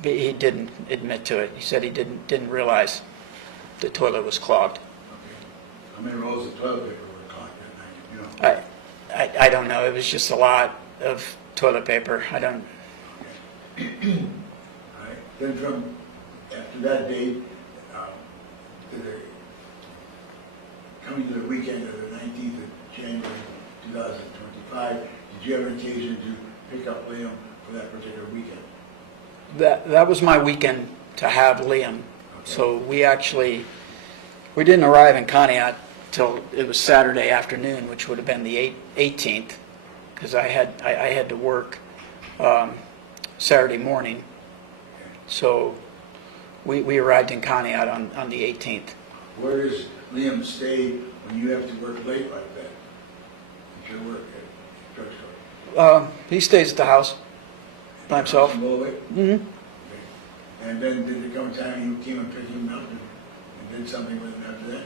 He didn't admit to it. He said he didn't realize the toilet was clogged. Okay. How many rolls of toilet paper were clogged that night? You know? I don't know. It was just a lot of toilet paper. I don't. Okay. All right. Then from after that date, coming to the weekend of the 19th of January 2025, did you have an occasion to pick up Liam for that particular weekend? That was my weekend to have Liam. Okay. So we didn't arrive in Conneaut till it was Saturday afternoon, which would have been the 18th, because I had to work Saturday morning. So we arrived in Conneaut on the 18th. Where does Liam stay when you have to work late like that? At your work at drug store? He stays at the house by himself. Mm-hmm. Hmm. Okay. And then did there come a time you came and picked him up and did something with him after that?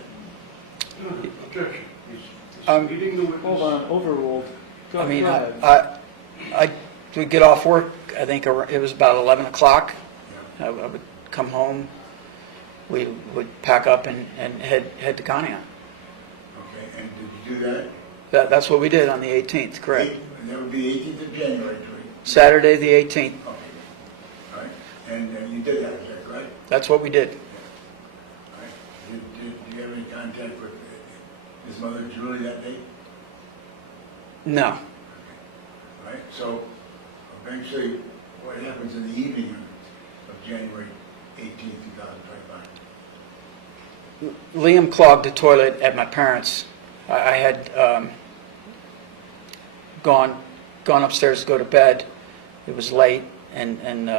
No, objection. He's meeting the witness. Hold on, overruled. Go I mean, ahead. I would get off work, I think it was about 11 o'clock. Yeah. I would come home. We would pack up and head to Conneaut. Okay, and did you do that? That's what we did on the 18th, correct? And that would be 18th of January, correct? Saturday, the 18th. Okay. All right. And you did that, is that correct? That's what we did. All right. Did you have any contact with his mother, Julie, that day? No. All right. So eventually, what happens in the evening of January 18th, 2025? Liam clogged the toilet at my parents'. I had gone upstairs to go to bed. It was late, and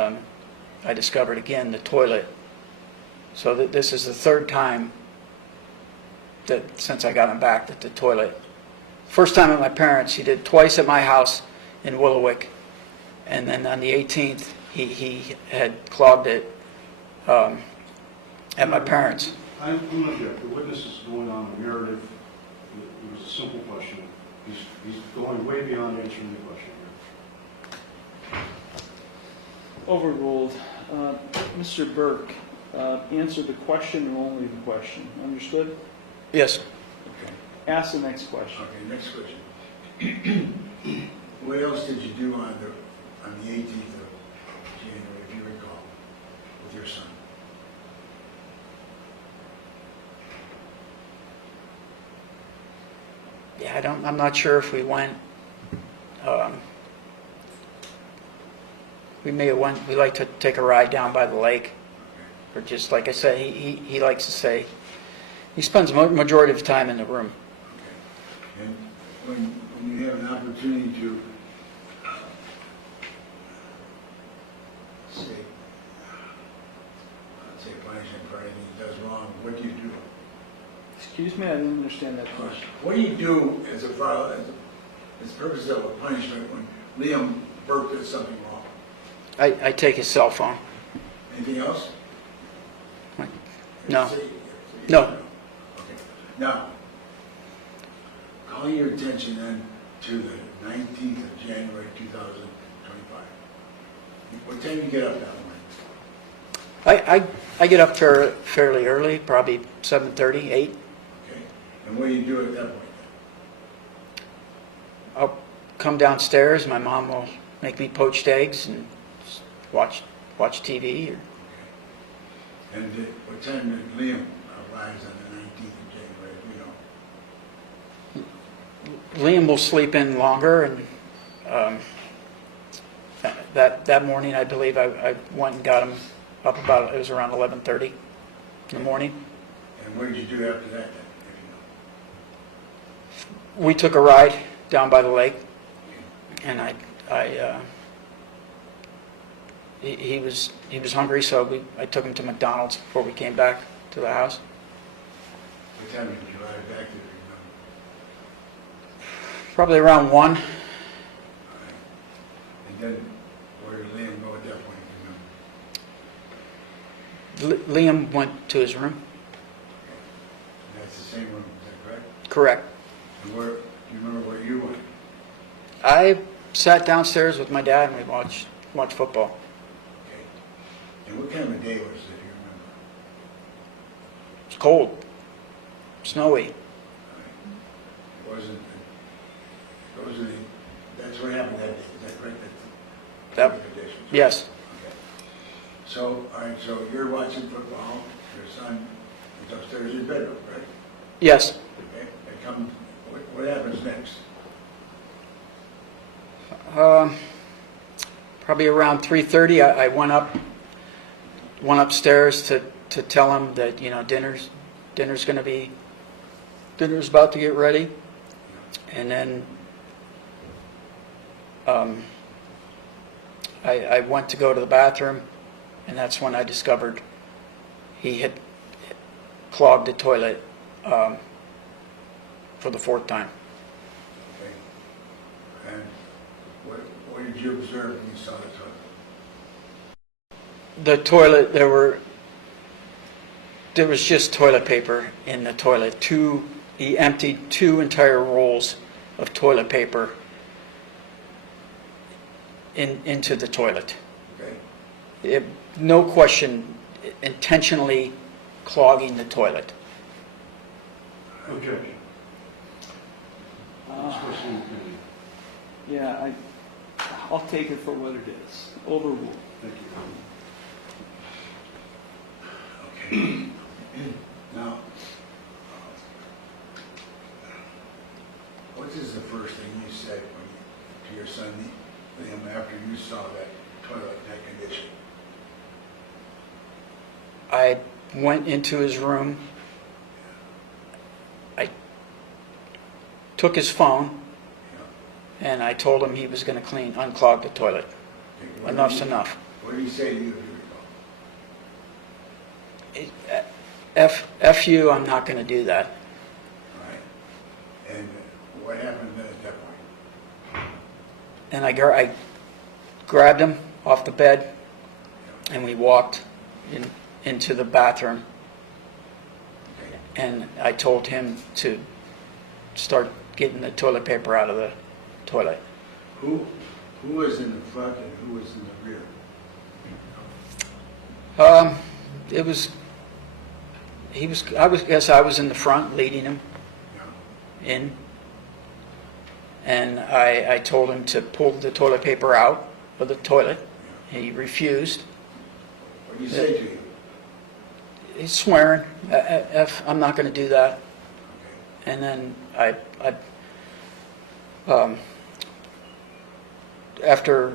I discovered again the toilet. So this is the third time that since I got him back that the toilet. First time at my parents', he did twice at my house in Willowick, and then on the 18th he had clogged it at my parents'. I'm not yet. The witness is going on a narrative. It was a simple question. He's going way beyond answering the question here. Overruled. Mr. Burke, answer the question and only the question. Understood? Yes. Okay. Ask the next question. Okay, next question. What else did you do on the 18th of January, if you recall, with your son? Yeah, I'm not sure if we went. We may have went. We like to take a ride down by the lake, or just like I said, he likes to say he spends majority of his time in the room. Okay. And when you have an opportunity to say punish him for anything he does wrong, what do you do? Excuse me, I didn't understand that question. What do you do as a purpose of a punishment when Liam Burke does something wrong? I take his cell phone. Anything else? No. Say- No. Okay. Now, calling your attention then to the 19th of January 2025. What time do you get up that morning? I get up fairly early, probably 7:30, 8. Okay. And what do you do at that point? I'll come downstairs. My mom will make me poached eggs and watch TV. Or, And what time did Liam arrives on the 19th of January? We don't. Liam will sleep in longer, and that morning I believe I went and got him up about, it was around 11:30 in the morning. And what did you do after that then, if you We took a ride down by the lake, and he was hungry, so I took him to McDonald's before we came back to the house. know? What time did you drive back to, do you remember? Probably around 1. All right. And then, where did Liam go at that point, if you remember? Liam went to his room. And that's the same room, is that correct? Correct. And where, do you remember where you went? I sat downstairs with my dad and we watched football. Okay. And what kind of a day was it, do you remember? It's cold, snowy. It wasn't, that's what happened that day, is that correct? That- The conditions. Yes. Okay. So, all right, so you're watching football, your son is upstairs in his bedroom, right? Yes. Okay, and what happens next? Probably around 3:30, I went upstairs to tell him that, dinner's about to get ready. And then I went to go to the bathroom, and that's when I discovered he had clogged the toilet for the 4th time. Okay. And what did you observe when you saw the toilet? The toilet, there was just toilet paper in the toilet. He emptied 2 entire rolls of toilet paper into the toilet. Okay. No question, intentionally clogging the toilet. Objection. Expressing opinion. Yeah, I'll take it for what it is. Overruled. Thank you. Okay. Now, what is the first thing you said to your son, Liam, after you saw that toilet in that condition? I went into his room. I took his phone, Yeah. and I told him he was going to unclog the toilet. Okay, what did Enough's he- enough. What did he say to you, if you recall? F you, I'm not going to do that. All right. And what happened then at that point? And I grabbed him off the bed, and we walked into the bathroom, Okay. and I told him to start getting the toilet paper out of the toilet. Who was in the front and who was in the rear? I was in the front leading him Yeah. in, and I told him to pull the toilet paper out of the toilet. He refused. What did he say to you? He's swearing, I'm not going to do that. Okay. And then after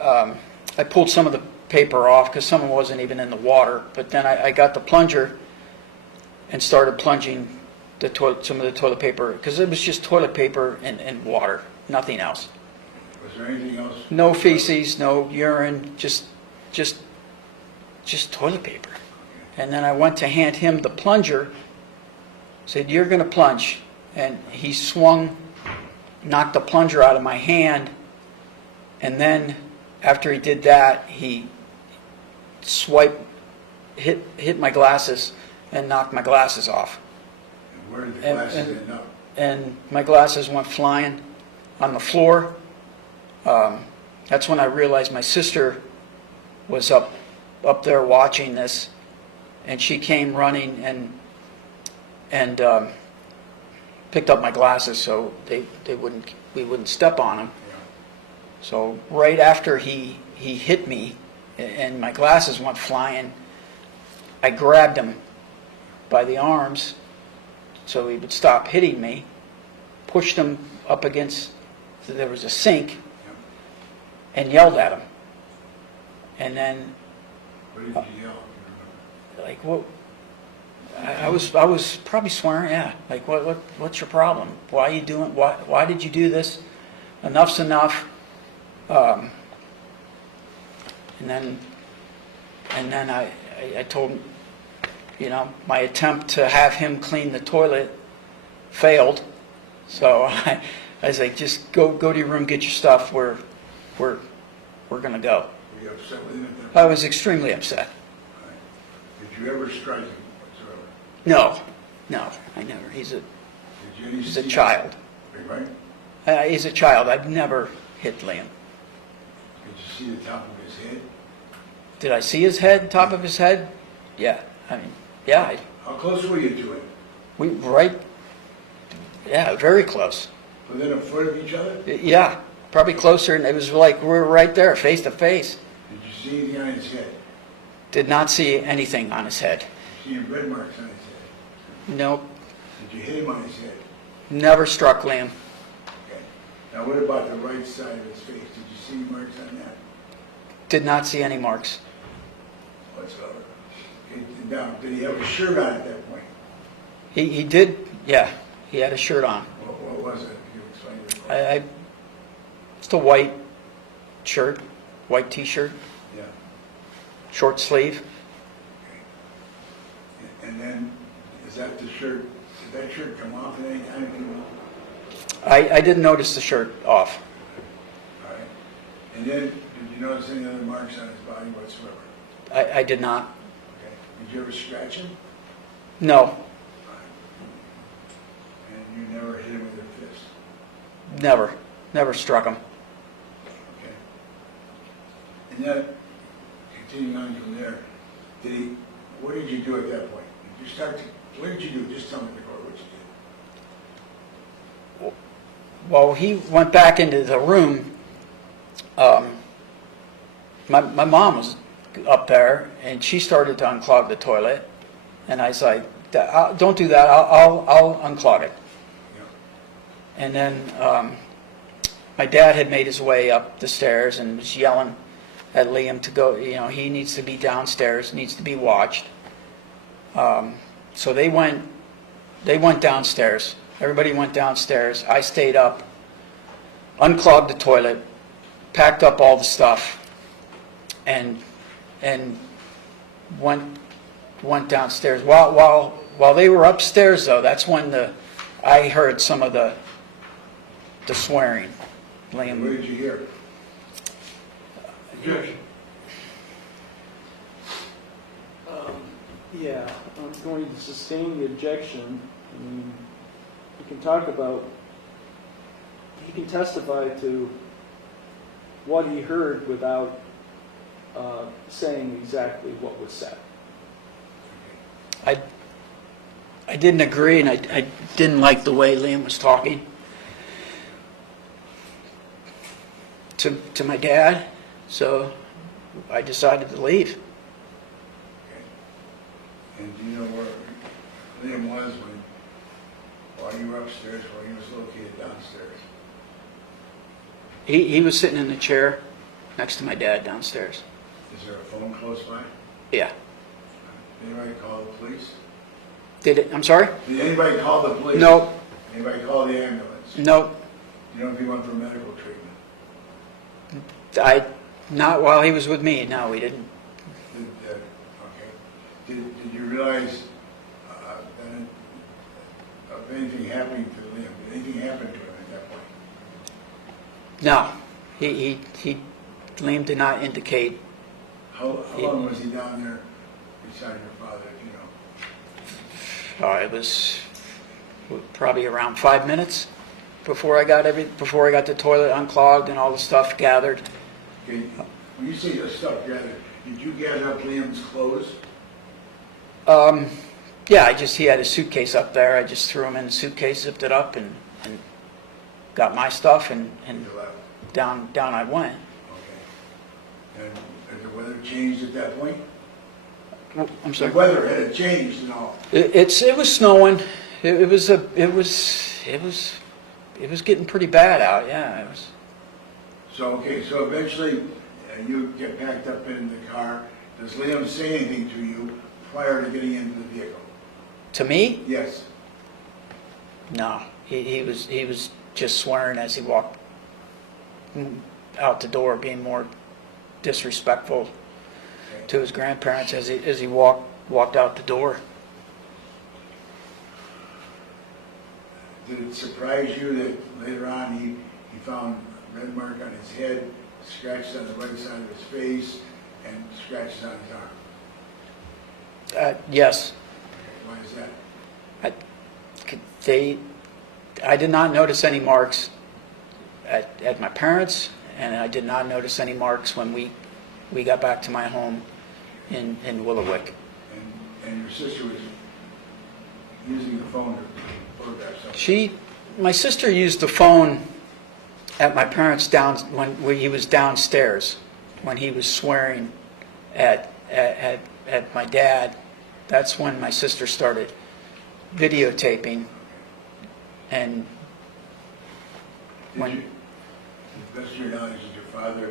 I pulled some of the paper off because some of it wasn't even in the water, but then I got the plunger and started plunging some of the toilet paper because it was just toilet paper and water, nothing else. Was there anything else? No feces, no urine, just toilet paper. And then I went to hand him the plunger, said, "You're going to plunge." And he swung, knocked the plunger out of my hand, and then after he did that, he hit my glasses and knocked my glasses off. And where did the glasses end up? And my glasses went flying on the floor. That's when I realized my sister was up there watching this, and she came running and picked up my glasses so we wouldn't step on them. Yeah. So right after he hit me and my glasses went flying, I grabbed him by the arms so he would stop hitting me, pushed him up against, there was a sink, and yelled at him. And then What did you yell? Like, what? I was probably swearing, yeah. Like, what's your problem? Why are you doing, why did you do this? Enough's enough. And then I told him, you know, my attempt to have him clean the toilet failed. So I was like, just go to your room, get your stuff. We're gonna go. Were you upset with him at that point? I was extremely upset. All right. Did you ever strike him whatsoever? No, I never. He's a Did you any he's a see- child. Right? He's a child. I've never hit Liam. Did you see the top of his head? Did I see his head, top of his head? Yeah. I mean, yeah. How close were you to him? We right. Yeah, very close. Within a foot of each other? Yeah, probably closer. And it was like we were right there, face to face. Did you see anything on his head? Did not see anything on his head. Did you see any red marks on his head? Nope. Did you hit him on his head? Never struck Liam. Okay. Now what about the right side of his face? Did you see any marks on that Did not see any marks. whatsoever? Okay. Now, did he have a shirt on at that point? He did. Yeah, he had a shirt on. What was it? Can you explain it? It's a white shirt, white T-shirt, Yeah. short sleeve. Okay. And then, is that the shirt, did that shirt come off at any time? I didn't notice the shirt off. All right. And then, did you notice any other marks on his body whatsoever? I did not. Okay. Did you ever scratch him? No, All right. And you never hit him with your fist? never struck him. Okay. And then, continuing on from there, what did you do at that point? Did you start to, what did you do? Just tell me the court what you did. Well, he went back into the room. My mom was up there, and she started to unclog the toilet, and I was like, "Don't do that. I'll unclog it." Yeah. And then my dad had made his way up the stairs and was yelling at Liam to go. You know, he needs to be downstairs, needs to be watched. So they went downstairs. Everybody went downstairs. I stayed up, unclogged the toilet, packed up all the stuff, and went downstairs. While they were upstairs, though, that's when I heard some of the swearing. What Liam, did you hear? Objection. Yeah, I'm going to sustain the objection. I mean, we can talk about, he can testify to what he heard without saying exactly what was said. I didn't agree, and I didn't like the way Liam was talking to my dad, so I decided to leave. Okay. And do you know where Liam was while you were upstairs, while he was located downstairs? He was sitting in the chair next to my dad downstairs. Is there a phone close by? Yeah. Did anybody call the police? Did it? I'm sorry? Did anybody call the police? No. Anybody call the ambulance? No. You know if he went for medical treatment? Not while he was with me. No, we didn't. Okay. Did you realize that of anything happening to Liam? Did anything happen to him at that point? No. Liam did not indicate. How long was he down there beside your father, if you know? It was probably around 5 minutes before I got the toilet unclogged and all the stuff gathered. Okay. When you say the stuff gathered, did you gather up Liam's clothes? Yeah, he had his suitcase up there. I just threw him in the suitcase, zipped it up, and got my stuff, and You left. down I went. Okay. And had the weather changed at that point? I'm The sorry. weather had changed and all. It was snowing. It was getting pretty bad out. Yeah, it was. So, okay, so eventually you get packed up in the car Does Liam say anything to you prior to getting into the vehicle? To me? Yes. No. He was just swearing as he walked out the door, being more disrespectful Okay. to his grandparents as he walked out the door. Did it surprise you that later on he found a red mark on his head, scratches on the right side of his face, and scratches on his arm? Yes. Why is that? I did not notice any marks at my parents', and I did not notice any marks when we got back to my home in Willowick. And your sister was using the phone to photograph something? My sister used the phone at my parents' when he was downstairs, when he was swearing at my dad. That's when my sister started videotaping, and Did you, to the best of your knowledge, did your father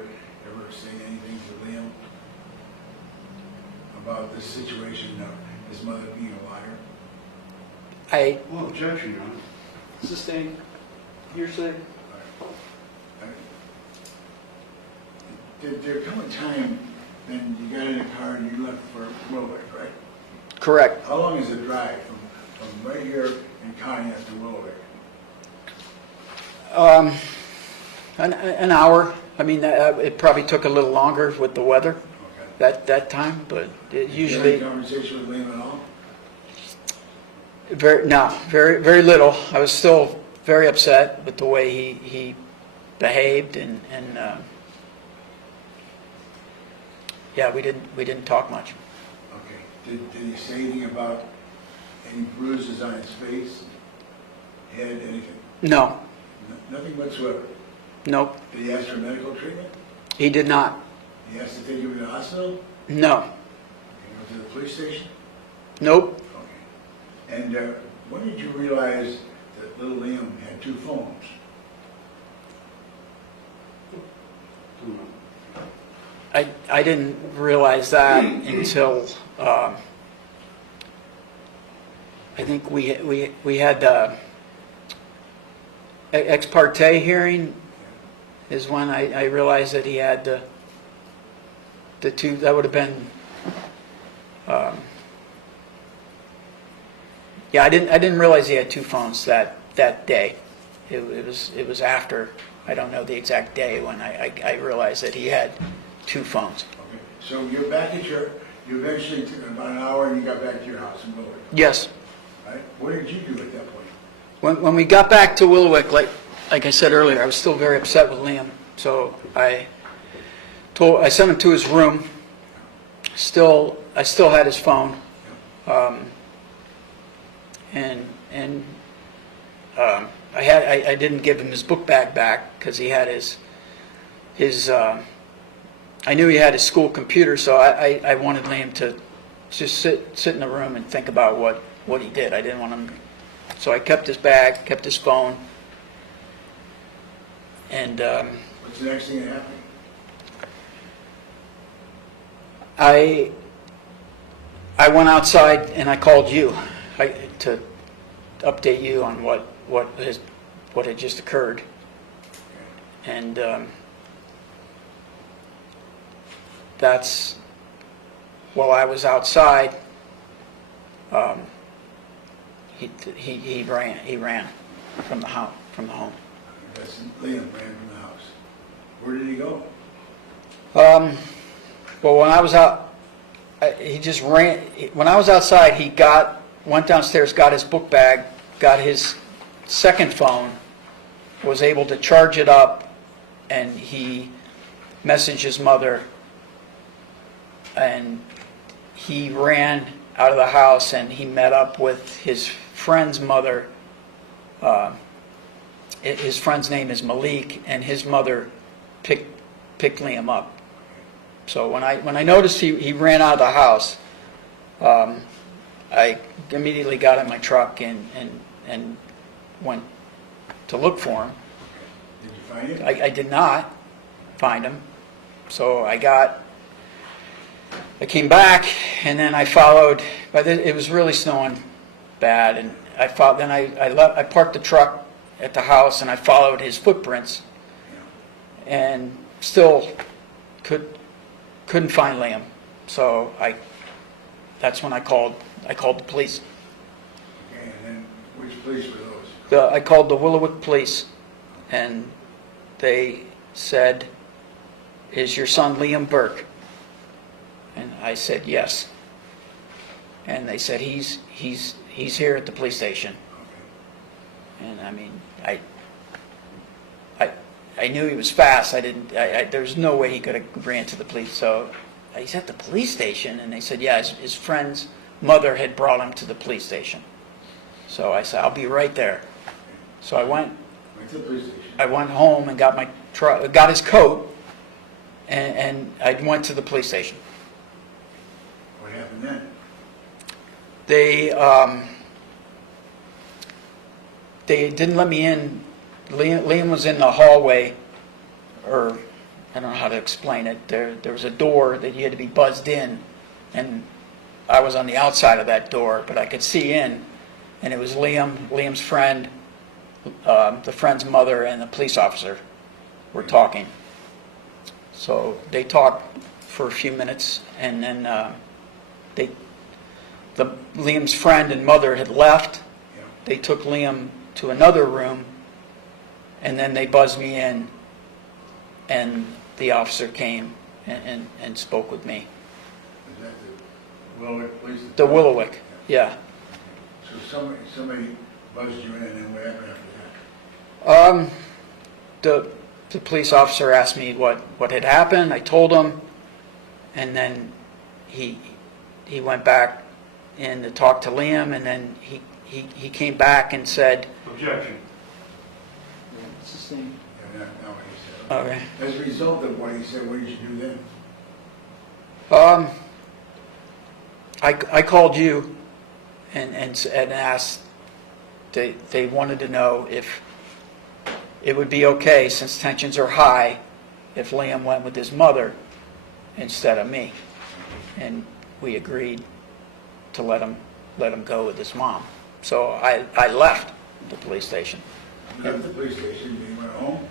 ever say anything to Liam about this situation of his mother being a liar? Well, objection, Your Honor. Sustained hearsay? Did there come a time when you got in a car and you left for Wilwick, right? Correct. How long is the drive from right here in Conneaut to Wilwick? An hour. I mean, it probably took a little longer with the weather Okay. that time, but it Did you usually have any conversation with Liam at all? very little. I was still very upset with the way he behaved, and yeah, we didn't talk much. Okay. Did he say anything about any bruises on his face, head, anything? No, Nothing whatsoever? nope, Did he ask for medical treatment? he did not. He asked to take you to the hospital? No, He went to the police station? nope. Okay. And when did you realize that little Liam had two phones? I didn't realize that until I think we had the ex parte hearing is when I realized that he had the two. That would have been yeah. I didn't realize he had two phones that day. It was after. I don't know the exact day when I realized that he had two phones. Okay. So you're back at you eventually took about an hour and you got back to your house in Wilwick, Yes. right? What did you do at that point? When we got back to Willowick, like I said earlier, I was still very upset with Liam. So I sent him to his room. I still had his phone, and I didn't give him his book bag back because he had his. I knew he had his school computer, so I wanted Liam to just sit in the room and think about what he did. I didn't want him. So I kept his bag, kept his phone, and What's the next thing that happened? I went outside and I called you to update you on what had just occurred, and that's while I was outside. He ran from the home. That's Liam ran from the house. Where did he go? Well, when I was out, he just ran. When I was outside, he went downstairs, got his book bag, got his second phone, was able to charge it up, and he messaged his mother, and he ran out of the house, and he met up with his friend's mother. His friend's name is Malik, and his mother picked Liam up. So when I noticed he ran out of the house, I immediately got in my truck and went to look for him. Did you find him? I did not find him, so I got I came back, and then I followed, but it was really snowing bad, and I followed, then I parked the truck at the house, and I followed his footprints, and still couldn't find Liam. So that's when I called the police. Okay, and then which police were those? I called the Willowick police, and they said, "Is your son Liam Burke?" And I said, "Yes." And they said, he's here at the police station. And I mean, I knew he was fast. There's no way he could have ran to the police. So he's at the police station, and they said, yeah, his friend's mother had brought him to the police station. So I said, I'll be right there. So I went To the police station. I went home and got my truck, got his coat, and I went to the police station. What happened then? They didn't let me in. Liam was in the hallway, or I don't know how to explain it. There was a door that you had to be buzzed in, and I was on the outside of that door, but I could see in, and it was Liam's friend, the friend's mother, and the police officer were talking. So they talked for a few minutes, and then Liam's friend and mother had left. Yeah. They took Liam to another room, and then they buzzed me in, and the officer came and spoke with me. Is that the Willowick Police? The Willowick, yeah. So somebody buzzed you in, and what happened after that? The police officer asked me what had happened. I told him, and then he went back in to talk to Liam, and then he came back and said, Objection. Yeah, it's the same. Yeah, not what he said. okay. As a result of what he said, what did you do then? I called you and asked, they wanted to know if it would be okay, since tensions are high, if Liam went with his mother instead of me. And we agreed to let him go with his mom. So I left the police station. You left the police station, you went home?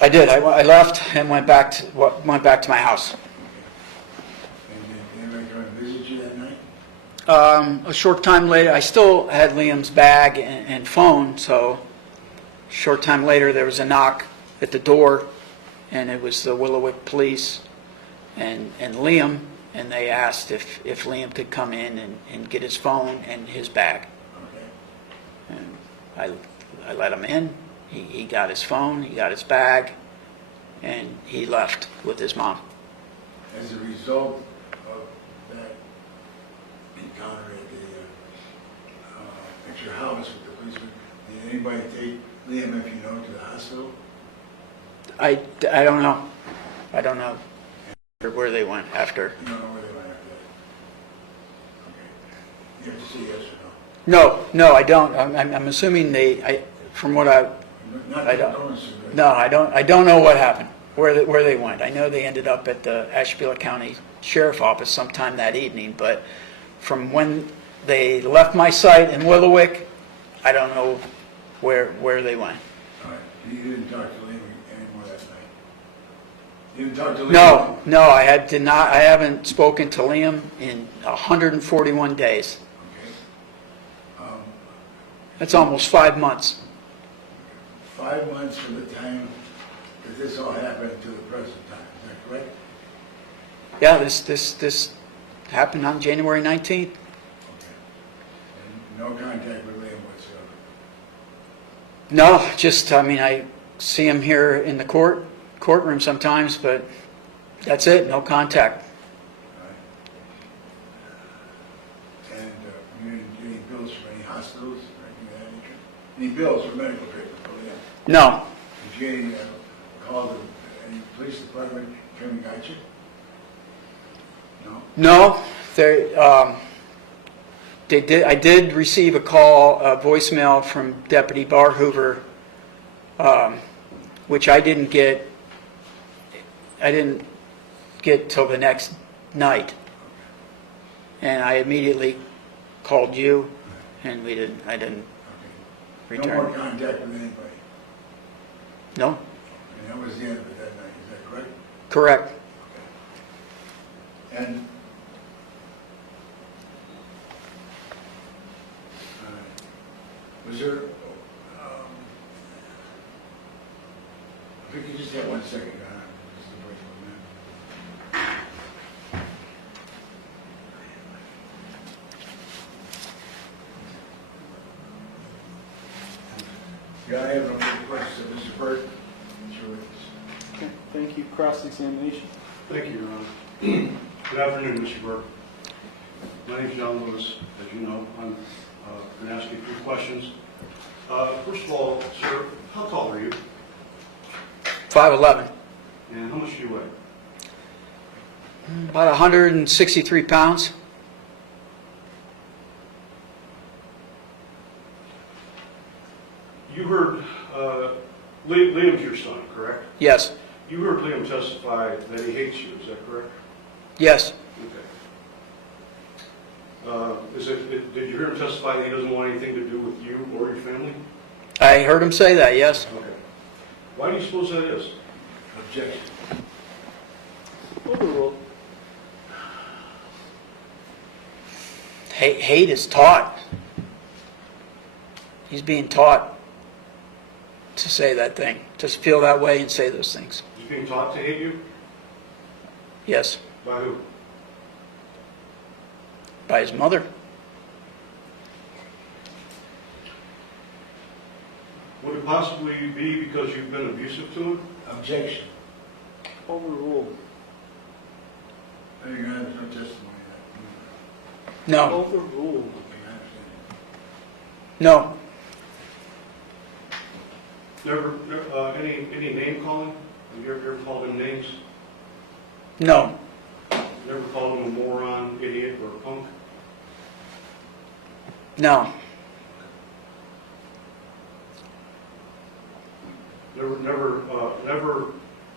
I did. I left and went back to my house. And did anybody come and visit you that night? A short time later, I still had Liam's bag and phone, so a short time later there was a knock at the door, and it was the Willowick police and Liam, and they asked if Liam could come in and get his phone and his bag. Okay. And I let him in. He got his phone, he got his bag, and he left with his mom. As a result of that encounter at your house with the policeman, did anybody take Liam, if you know, to the hospital? I don't know. I don't know where they went after. You don't know where they went after that? Okay. You have to say yes or no? No, I don't. I'm assuming from what I Not I that don't. going so good. No, I don't know what happened, where they went. I know they ended up at the Ashtabula County Sheriff Office sometime that evening, but from when they left my site in Willowick, I don't know where they went. All right. You didn't talk to Liam anymore that night? You didn't talk to Liam? No, I haven't spoken to Liam in 141 days. Okay. That's almost 5 months. 5 months from the time that this all happened to the present time, is that correct? Yeah, this happened on January 19th. Okay. And no contact with Liam whatsoever? No, just, I see him here in the courtroom sometimes, but that's it, no contact. All right. And you didn't get any bills from any hospitals or anything of that nature? Any bills for medical treatment for Liam? No, Did you get any call to any police department come and got you? No? no, I did receive a call, a voicemail from Deputy Barhoover, which I didn't get till the next night. And I immediately called you, and I didn't Okay. No more return. contact with anybody? No, And that was the end of it that night, is that correct? correct. And was there, if we could just have 1 second, just to break for a minute. Yeah, I have no further questions. Mr. Burt, it's your witness. Okay, thank you. Cross-examination. Thank you, Your Honor. Good afternoon, Mr. Burke. My name is John Lewis. As you know, I'm going to ask you a few questions. First of all, sir, how tall are you? 5'11", And how much do you weigh? about 163 pounds. You heard, Liam's your son, correct? Yes, You heard Liam testify that he hates you, is that correct? yes, Okay. Did you hear him testify that he doesn't want anything to do with you or your family? I heard him say that, yes. Okay. Why do you suppose that is? Objection. Overruled. Hate is taught. He's being taught to say that thing, to feel that way and say those things. He's being taught to hate you? Yes, By who? by his mother. Would it possibly be because you've been abusive to him? Objection. Overruled. There you go, there's no testimony. No, Overruled. Okay, I understand. no, Never, any name calling? Have you ever called him names? no, Never called him a moron, idiot, or a punk? no, Never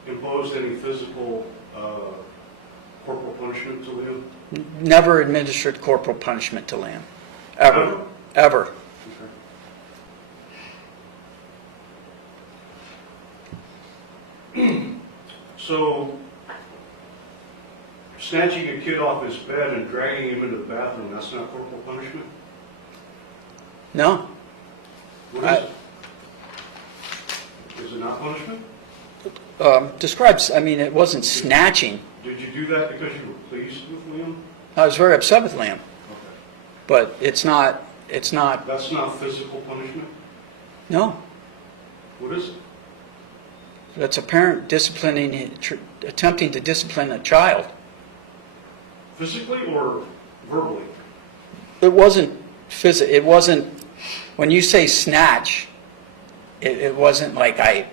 imposed any physical, corporal punishment to Liam? never administered corporal punishment to Liam. Ever, ever. Okay. So, snatching a kid off his bed and dragging him into the bathroom, that's not corporal punishment? No, What is it? Is it not punishment? describes, I mean, it wasn't snatching. Did you do that because you were pleased with Liam? I was very upset with Liam, Okay. but it's not, That's not physical punishment? no. What is it? That's a parent disciplining, attempting to discipline a child. Physically or verbally? It wasn't it wasn't, when you say snatch, it wasn't like I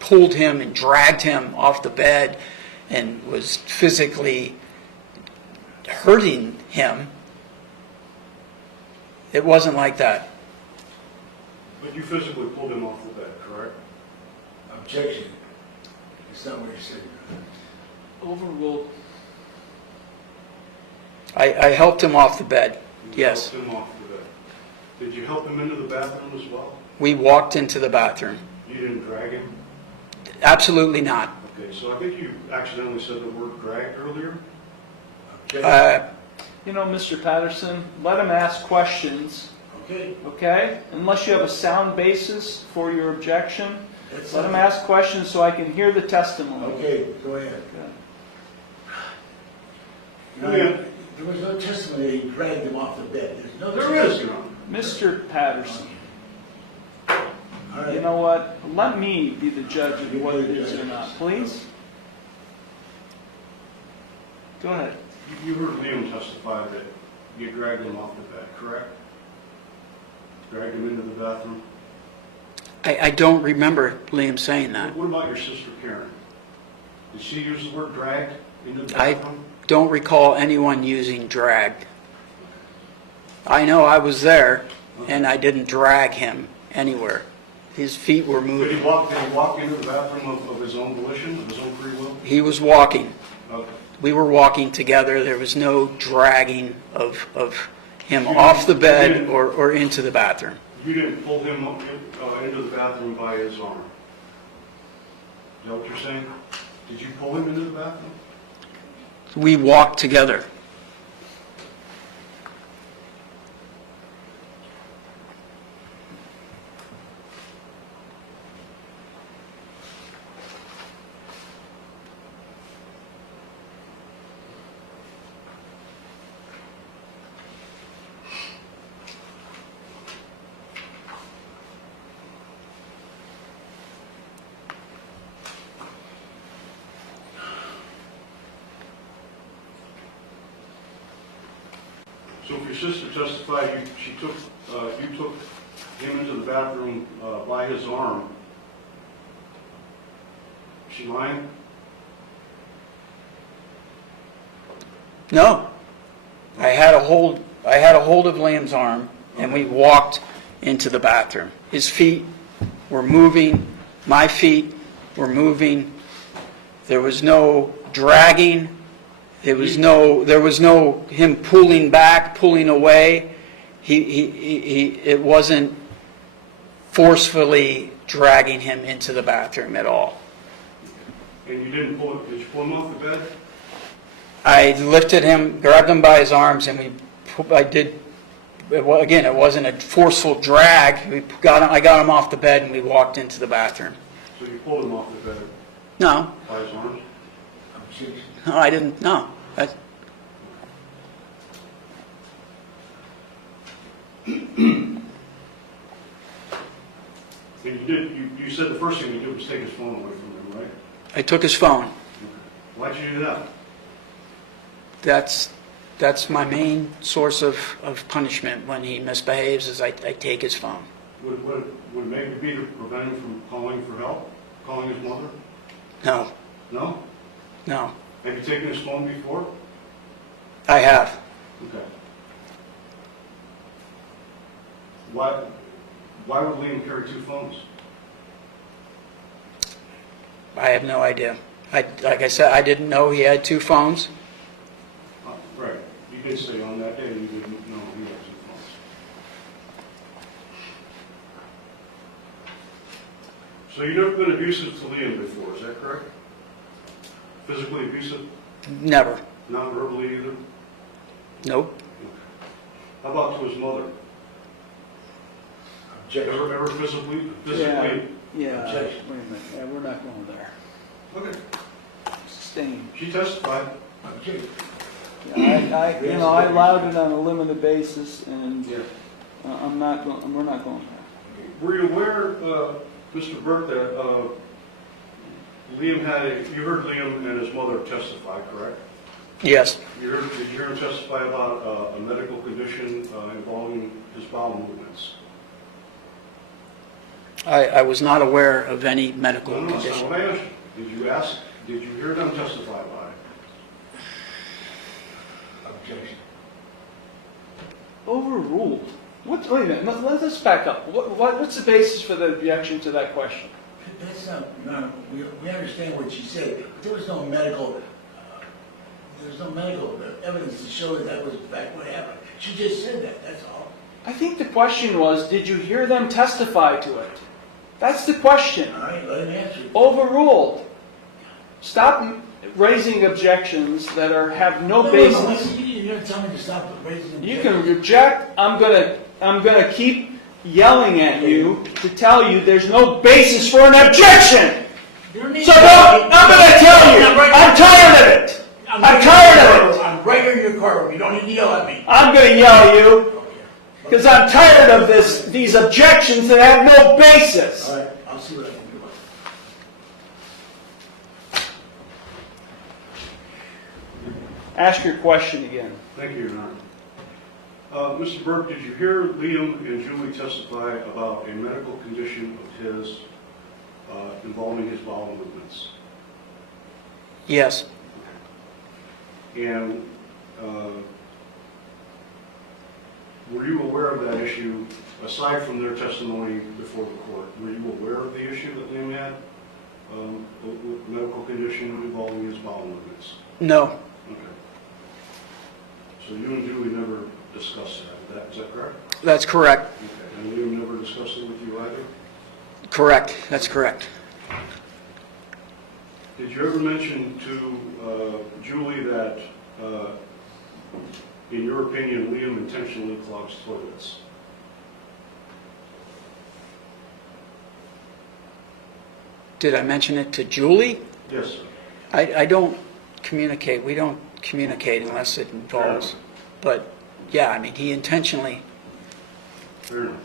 pulled him and dragged him off the bed and was physically hurting him. It wasn't like that. But you physically pulled him off the bed, correct? Objection. It's not what you said. Overruled. I helped him off the bed, You yes. helped him off the bed. Did you help him into the bathroom as well? We walked into the bathroom. You didn't drag him? Absolutely not. Okay, so I think you accidentally said the word drag earlier. Objection. You know, Mr. Patterson, let him ask questions, Okay. okay? Unless you have a sound basis for your objection, That's let him something. ask questions so I can hear the testimony. Okay, go ahead. Okay. No, there was no testimony that he dragged him off the bed. There's no There is, testimony. Your Honor. Mr. Patterson, All right. you know what? Let me be the judge of what it is or not, please. Go ahead. You heard Liam testify that you dragged him off the bed, correct? Dragged him into the bathroom. I don't remember Liam saying that. What about your sister Karen? Did she use the word dragged into the I bathroom? don't recall anyone using drag. I know I was there, and I didn't drag him anywhere. His feet were Did he moving. walk into the bathroom of his own volition, of his own free will? He was walking. Okay. We were walking together. There was no dragging of him off the bed or into the bathroom. You didn't pull him up, into the bathroom by his arm? Is that what you're saying? Did you pull him into the bathroom? We walked together. So if your sister testified you took him into the bathroom by his arm, is she lying? No. I had a hold of Liam's arm, and we walked into the bathroom. His feet were moving, my feet were moving. There was no dragging. There was no him pulling back, pulling away. It wasn't forcefully dragging him into the bathroom at all. And you did you pull him off the bed? I lifted him, grabbed him by his arms, and again, it wasn't a forceful drag. I got him off the bed, and we walked into the bathroom. So you pulled him off the bed No, by his arms? no, I didn't, no. And you said the first thing you did was take his phone away from him, right? I took his phone. Why'd you do that? That's my main source of punishment when he misbehaves, is I take his phone. Would it maybe be to prevent him from calling for help? Calling his mother? No, No? no, Have you taken his phone before? I have. Okay. Why would Liam carry two phones? I have no idea. Like I said, I didn't know he had two phones. Right. You did say on that day you didn't know he had two phones. So you've never been abusive to Liam before, is that correct? Physically abusive? Never. Not verbally either? Nope. How about to his mother? Ever physically? Yeah, Objection. wait a minute, yeah, we're not going there. Okay. Sustained. She testified. Objection. I allowed it on a limited basis, and Yeah. we're not going there. Were you aware, Mr. Burke, that Liam you heard Liam and his mother testify, correct? Yes. Did you hear him testify about a medical condition involving his bowel movements? I was not aware of any medical No, that's not condition. what I asked you. Did you hear them testify about it? Objection. Overruled. Wait a minute, let's back up. What's the basis for the objection to that question? That's not, we understand what she said, but there was no medical evidence to show that was in fact what happened. She just said that, that's all. I think the question was, did you hear them testify to it? That's the question. All right, let him answer it. Overruled. Stop raising objections that have no basis. You're going to tell me to stop raising objections? You can reject. I'm gonna keep yelling at you to tell you there's no basis for an objection. So I'm gonna tell you, I'm tired of it. I'm tired of it. I'm right here in your car. You don't need to yell at me. I'm gonna yell at you because I'm tired of these objections that have no basis. All right, I'll see what I can do. Ask your question again. Thank you, Your Honor. Mr. Burke, did you hear Liam and Julie testify about a medical condition of his involving his bowel movements? Yes. And were you aware of that issue, aside from their testimony before the court? Were you aware of the issue that Liam had, a medical condition involving his bowel movements? No. Okay. So you and Julie never discussed that, is that correct? That's correct. Okay, and Liam never discussed it with you either? Correct. That's correct. Did you ever mention to Julie that, in your opinion, Liam intentionally clogs toilets? Did I mention it to Julie? Yes, sir. I don't communicate. We don't communicate unless it involves. But yeah, I mean, he intentionally. Fair enough.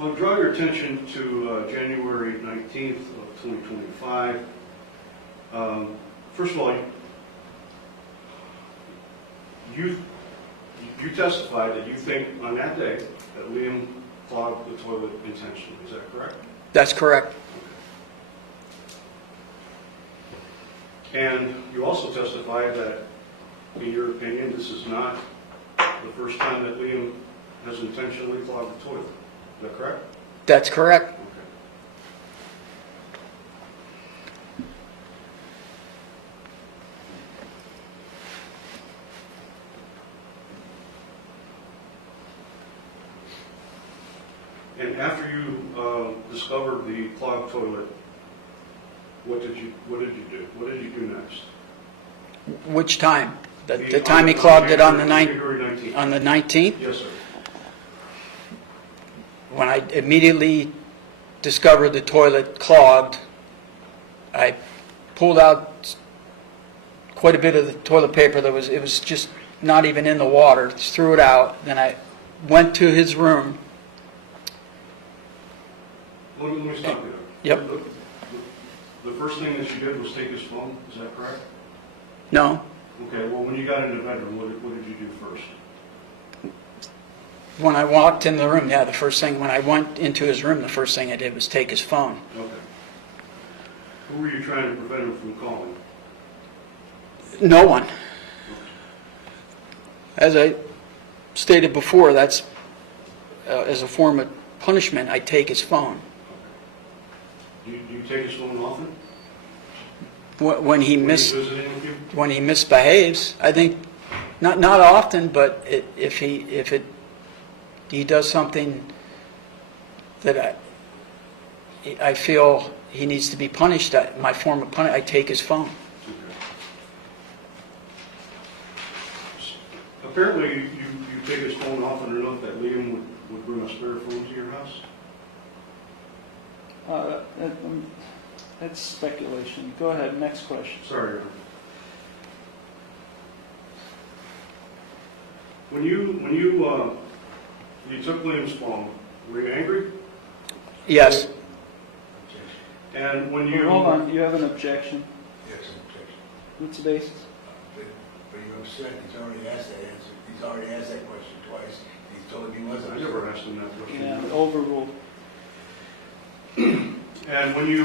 I'll draw your attention to January 19th of 2025. First of all, you testified that you think on that day that Liam clogged the toilet intentionally. Is that correct? That's correct. And you also testified that, in your opinion, this is not the first time that Liam has intentionally clogged the toilet. Is that correct? That's correct. Okay. And after you discovered the clogged toilet, what did you do? What did you do next? Which time? The time he clogged it on the February 19th. on the 19th? Yes, sir. When I immediately discovered the toilet clogged, I pulled out quite a bit of the toilet paper it was just not even in the water, just threw it out. Then I went to his room. Let me stop you there. Yep. The first thing that you did was take his phone, is that correct? No, Okay, well, when you got into the bedroom, what did you do first? when I walked in the room, yeah, the first thing, when I went into his room, the first thing I did was take his phone. Okay. Who were you trying to prevent him from calling? No one. As I stated before, that's, as a form of punishment, I take his phone. Do you take his phone often? When he When he's visiting with you? when he misbehaves, I think, not often, but if he does something that I feel he needs to be punished, my form of punishment, I take his phone. Okay. Apparently, you take his phone often enough that Liam would bring a spare phone to your house? That's speculation. Go ahead, next question. Sorry, Your Honor. When you took Liam's phone, were you angry? Yes. And when you... Hold on, you have an objection. Yes, objection. What's the basis? But you're upset, he's already asked that answer, he's already asked that question twice, he told him he wasn't. I never asked him that question. Yeah, overruled. And when you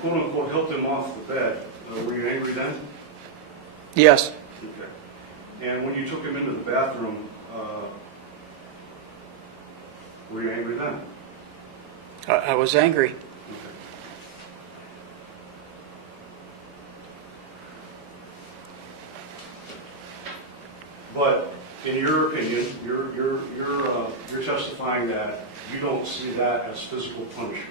quote unquote helped him off the bed, were you angry then? Yes. Okay. And when you took him into the bathroom, were you angry then? I was angry. Okay. But in your opinion, you're testifying that you don't see that as physical punishment.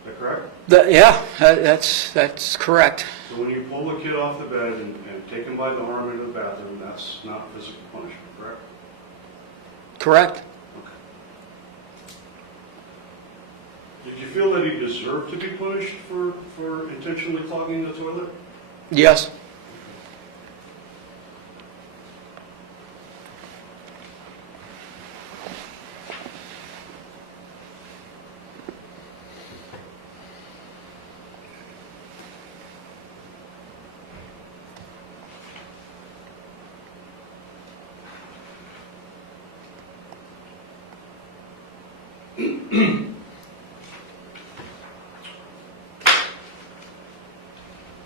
Is that correct? Yeah, that's correct. So when you pull the kid off the bed and take him by the arm into the bathroom, that's not physical punishment, correct? Correct. Okay. Did you feel that he deserved to be punished for intentionally clogging the toilet? Yes.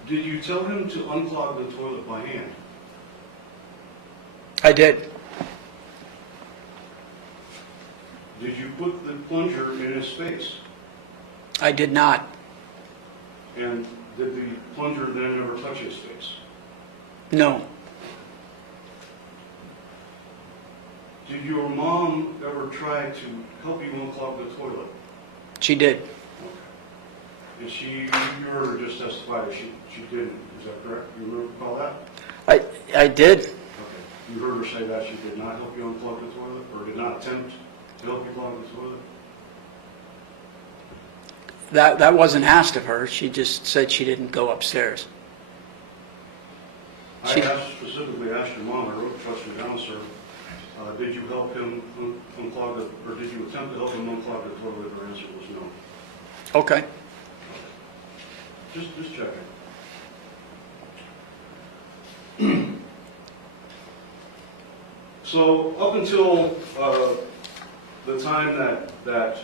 Did you tell him to unclog the toilet by hand? I did. Did you put the plunger in his face? I did not. And did the plunger then ever touch his face? No. Did your mom ever try to help you unclog the toilet? She did. Okay. And you heard her just testify that she didn't, is that correct? You recall that? I did. Okay. You heard her say that she did not help you unclog the toilet, or did not attempt to help you clog the toilet? That wasn't asked of her. She just said she didn't go upstairs. I specifically asked your mom, I wrote the question down, sir, did you help him unclog the, or did you attempt to help him unclog the toilet? Her answer was no. Okay. Just checking. So up until the time that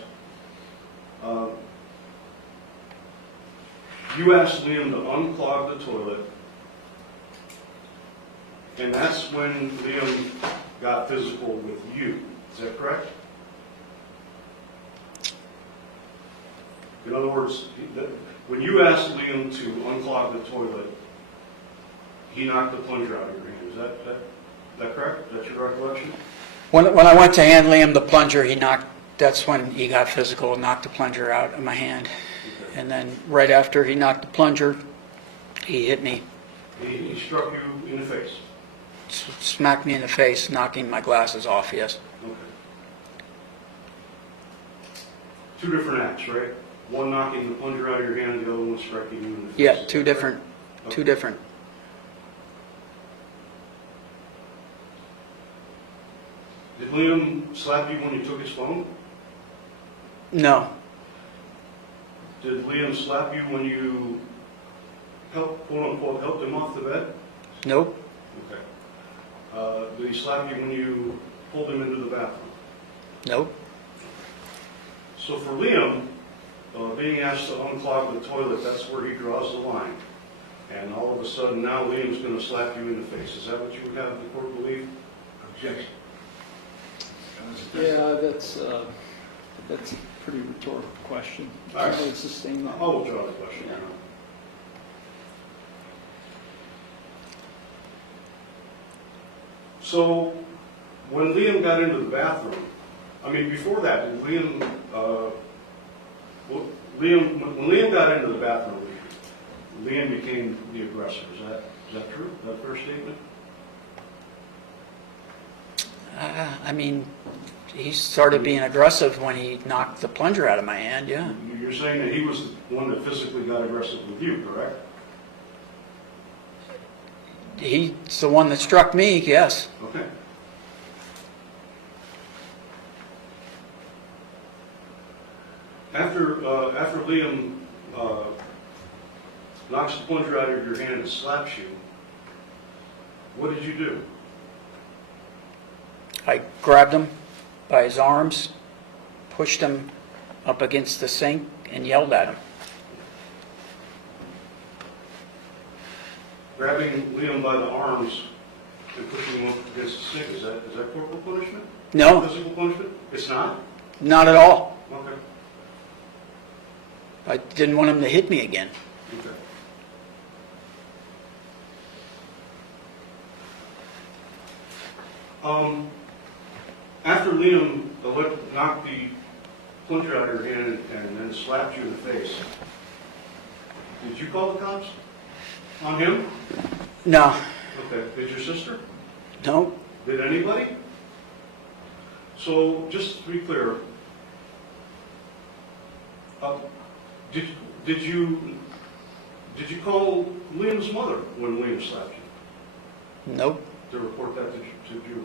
you asked Liam to unclog the toilet, and that's when Liam got physical with you. Is that correct? In other words, when you asked Liam to unclog the toilet, he knocked the plunger out of your hand. Is that correct? Is that your recollection? When I went to hand Liam the plunger, that's when he got physical and knocked the plunger out of my hand. Okay. And then right after he knocked the plunger, he hit me, He struck you in the face. smacked me in the face, knocking my glasses off, yes. Okay. Two different acts, right? One knocking the plunger out of your hand, the other one striking you in the face. Yeah, two different. Did Liam slap you when you took his phone? No, Did Liam slap you when you quote unquote, helped him off the bed? nope, Okay. Did he slap you when you pulled him into the bathroom? nope. So for Liam, being asked to unclog the toilet, that's where he draws the line. And all of a sudden now Liam's going to slap you in the face. Is that what you would have the court believe? Objection. Yeah, that's a pretty rhetorical question. All right. I would sustain that. I will draw the question. Yeah. So when Liam got into the bathroom, I mean, before that, did Liam, when Liam got into the bathroom, Liam became the aggressor. Is that true? Is that a fair statement? I mean, he started being aggressive when he knocked the plunger out of my hand, yeah. You're saying that he was the one that physically got aggressive with you, correct? He's the one that struck me, yes. Okay. After Liam knocks the plunger out of your hand and slaps you, what did you do? I grabbed him by his arms, pushed him up against the sink, and yelled at him. Grabbing Liam by the arms and pushing him up against the sink, is that corporal punishment? No, Physical punishment? It's not? not at all. Okay. I didn't want him to hit me again. Okay. After Liam knocked the plunger out of your hand and then slapped you in the face, did you call the cops on him? No, Okay. Did your sister? no, Did anybody? So, just to be clear, did you call Liam's mother when Liam slapped you nope, to report that to Julie?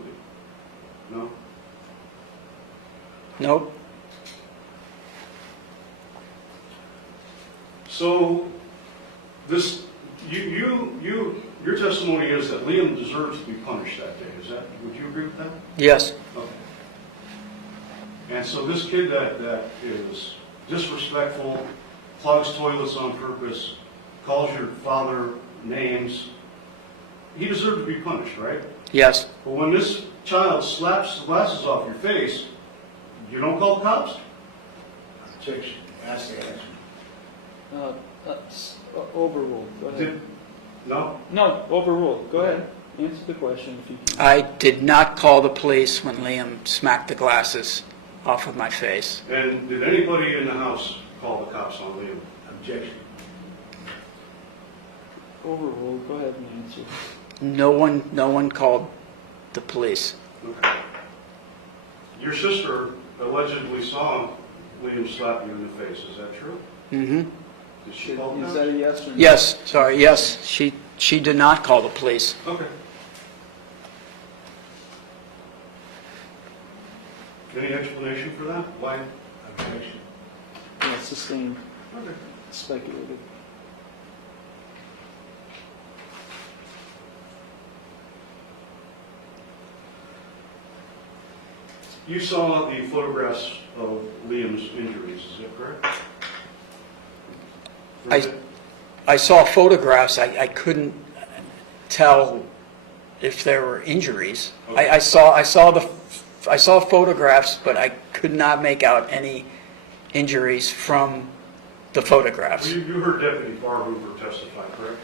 No? nope. So, your testimony is that Liam deserves to be punished that day. Would you agree with that? Yes, Okay. And so this kid that is disrespectful, clogs toilets on purpose, calls your father names, he deserved to be punished, right? yes, But when this child slaps the glasses off your face, you don't call the cops? Objection. Ask the answer. Overruled, go ahead. No? No, overruled, go ahead, answer the question if you can. I did not call the police when Liam smacked the glasses off of my face. And did anybody in the house call the cops on Liam? Objection. Overruled, go ahead and answer. No one called the police. Okay. Your sister allegedly saw Liam slap you in the face, is that true? Mm-hmm. Did she call the Is cops? that a yes or no? Yes, sorry, yes, she did not call the police. Okay. Any explanation for that? Why? Objection. Yeah, sustained, Okay. speculative. You saw the photographs of Liam's injuries, is that correct? I saw photographs, I couldn't tell if there were injuries. I saw photographs, but I could not make out any injuries from the photographs. You heard Deputy Barhoover testify, correct?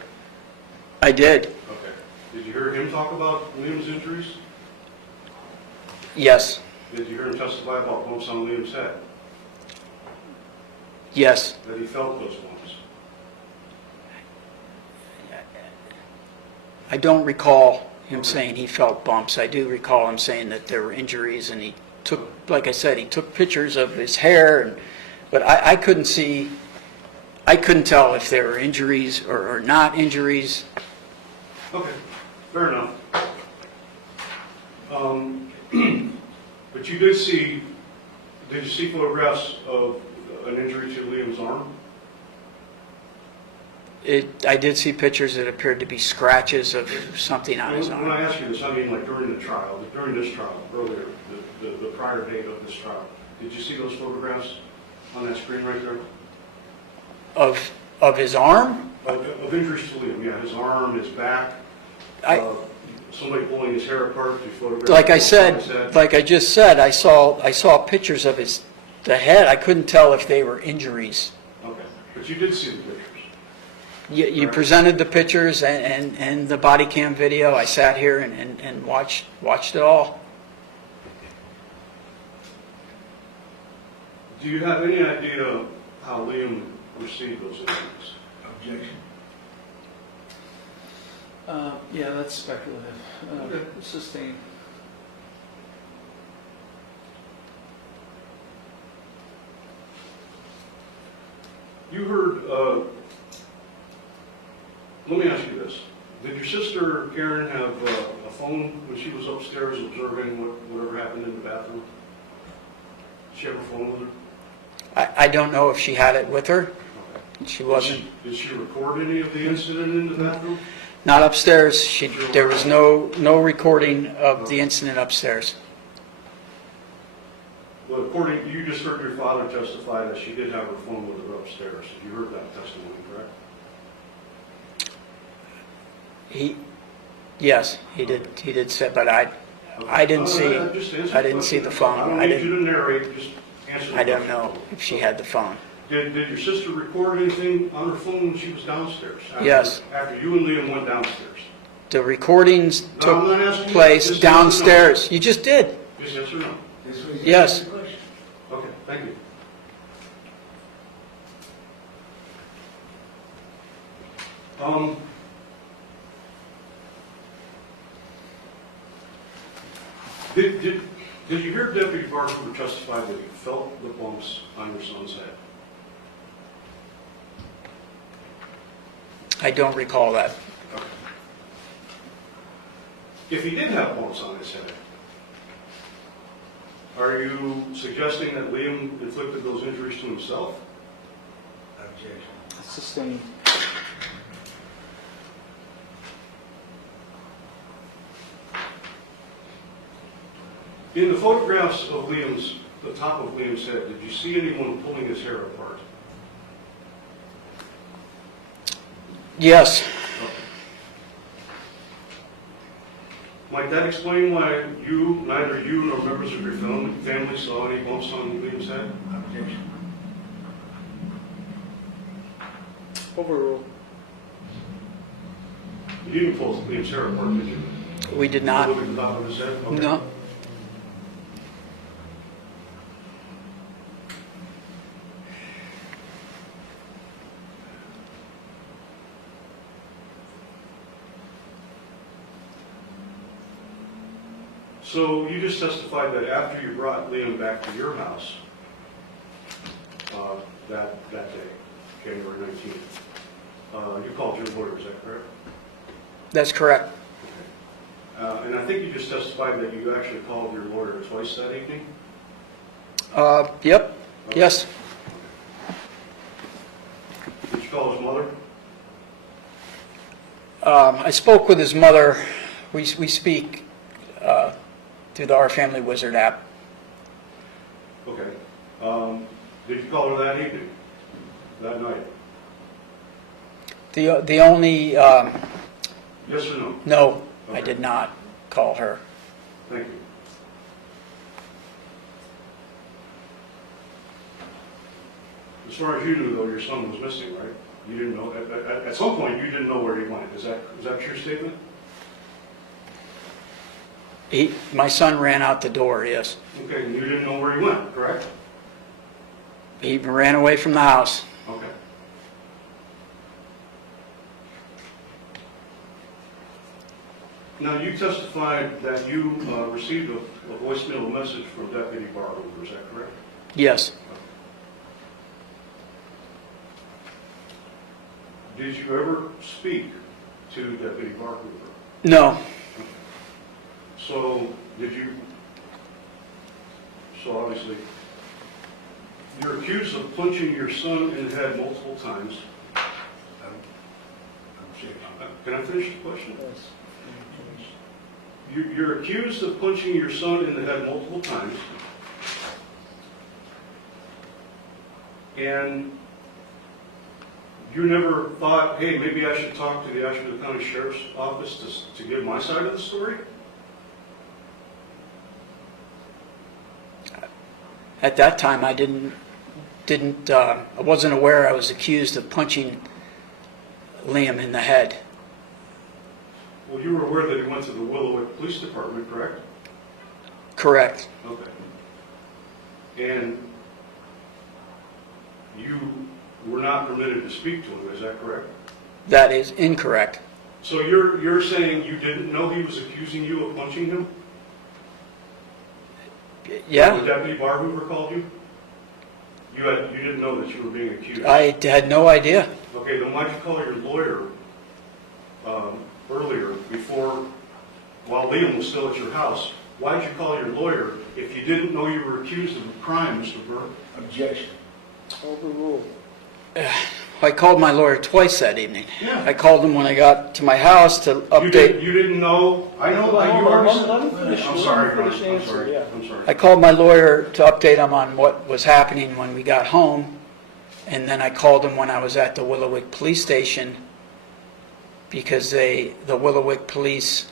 I did, Okay. Did you hear him talk about Liam's injuries? yes, Did you hear him testify about bumps on Liam's head? yes. That he felt those bumps? I don't recall him saying he felt bumps. I do recall him saying that there were injuries, and he took, like I said, he took pictures of his hair, but I couldn't tell if there were injuries or not injuries. Okay, fair enough. But you did you see photographs of an injury to Liam's arm? I did see pictures that appeared to be scratches of something on his When arm. I ask you this, I mean like during this trial, earlier, the prior date of this trial, did you see those photographs on that screen right there? Of his arm? Of injuries to Liam, yeah, his arm, his back, somebody pulling his hair apart to photograph. Like I his said, head. like I just said, I saw pictures of the head. I couldn't tell if they were injuries. Okay, but you did see the pictures. You presented the pictures and the body cam video. I sat here and watched it all. Do you have any idea how Liam received those injuries? Objection. Yeah, that's speculative. Okay. Sustained. You heard, let me ask you this. Did your sister Karen have a phone when she was upstairs observing whatever happened in the bathroom? Did she have a phone with her? I don't know if she had it with her. Okay. She wasn't. Did she record any of the incident in the bathroom? Not upstairs. There was no recording of the incident upstairs. Well, you just heard your father testify that she did have her phone with her upstairs. You heard that testimony, correct? Yes, he did say, but I didn't see the phone. I don't need you to narrate, just answer the I don't question. know if she had the phone. Did your sister record anything on her phone when she was downstairs? Yes. After you and Liam went downstairs? The recordings No, I'm not asking took you. place Just yes or no. downstairs. You just did. Just yes or no? This was Yes. the question. Okay, thank you. Did you hear Deputy Barker testify that he felt the bumps on your son's head? I don't recall that. Okay. If he did have bumps on his head, are you suggesting that Liam inflicted those injuries to himself? Objection. Sustained. In the photographs of the top of Liam's head, did you see anyone pulling his hair apart? Yes. Might that explain why neither you nor members of your family saw any bumps on Liam's head? Objection. Overruled. You didn't pull Liam's hair apart, did you? We did not. Look at the top of his head? Okay. No. So you just testified that after you brought Liam back to your house, that day, January 19th, you called your lawyer, is that correct? That's correct. And I think you just testified that you actually called your lawyer twice that evening? Yep. Yes. Did you call his mother? I spoke with his mother. We speak through the Our Family Wizard app. Okay. Did you call her that evening, that night? The only Yes or no? no, I Okay. did not call her. Thank you. As far as you knew, though, your son was missing, right? You didn't know, at some point, you didn't know where he went. Is that your statement? My son ran out the door. Yes, Okay, and you didn't know where he went, correct? he ran away from the house. Okay. Now, you testified that you received a voicemail message from Deputy Barhoover, is that correct? Yes. Did you ever speak to Deputy Barhoover? No. So, so obviously, you're accused of punching your son in the head multiple times. Can I finish the question? Yes. You're accused of punching your son in the head multiple times. And you never thought, hey, maybe I should talk to the Asheville County Sheriff's Office to give my side of the story? At that time, I I wasn't aware I was accused of punching Liam in the head. Well, you were aware that he went to the Willowick Police Department, correct? Correct. Okay. And you were not permitted to speak to him, is that correct? That is incorrect. So you're saying you didn't know he was accusing you of punching him? Yeah. When Deputy Barhoover called you? You didn't know that you were being accused? I had no idea. Okay, then why'd you call your lawyer earlier, while Liam was still at your house? Why'd you call your lawyer if you didn't know you were accused of a crime, Mr. Burke? Objection. Overruled. I called my lawyer twice that evening. Yeah. I called him when I got to my house to update. You didn't know? I know. Well, you hold on, already let him said- finish. I'm Let sorry, him finish Brian. I'm answer, sorry. yeah. I'm sorry. I called my lawyer to update him on what was happening when we got home, and then I called him when I was at the Willowick Police Station because the Willowick Police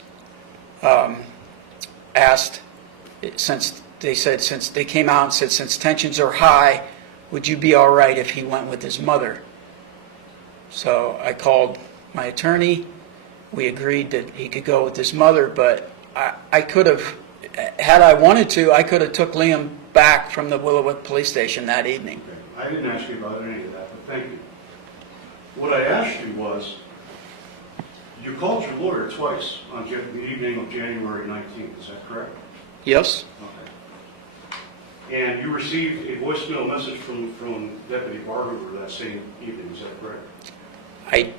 asked, since they came out and said, since tensions are high, would you be all right if he went with his mother? So I called my attorney. We agreed that he could go with his mother, but I could have, had I wanted to, I could have took Liam back from the Willowick Police Station that evening. Okay. I didn't ask you about any of that, but thank you. What I asked you was, you called your lawyer twice on the evening of January 19th, is that correct? Yes? Okay. And you received a voicemail message from Deputy Barhoover that same evening, is that correct? I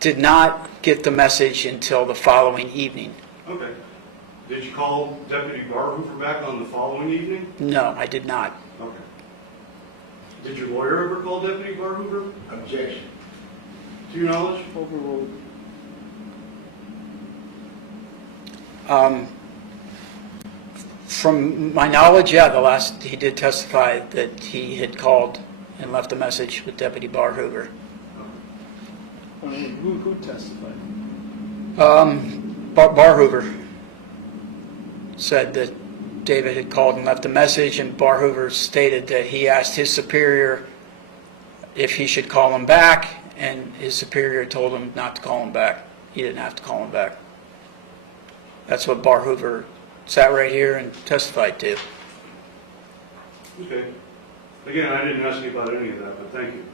did not get the message until the following evening. Okay. Did you call Deputy Barhoover back on the following evening? No, I did not. Okay. Did your lawyer ever call Deputy Barhoover? Objection. To your knowledge? Overruled. From my knowledge, yeah, he did testify that he had called and left a message with Deputy Barhoover. Who testified? Barhoover said that David had called and left a message, and Barhoover stated that he asked his superior if he should call him back, and his superior told him not to call him back. He didn't have to call him back. That's what Bar Hoover sat right here and testified to. Okay. Again, I didn't ask you about any of that, but thank you.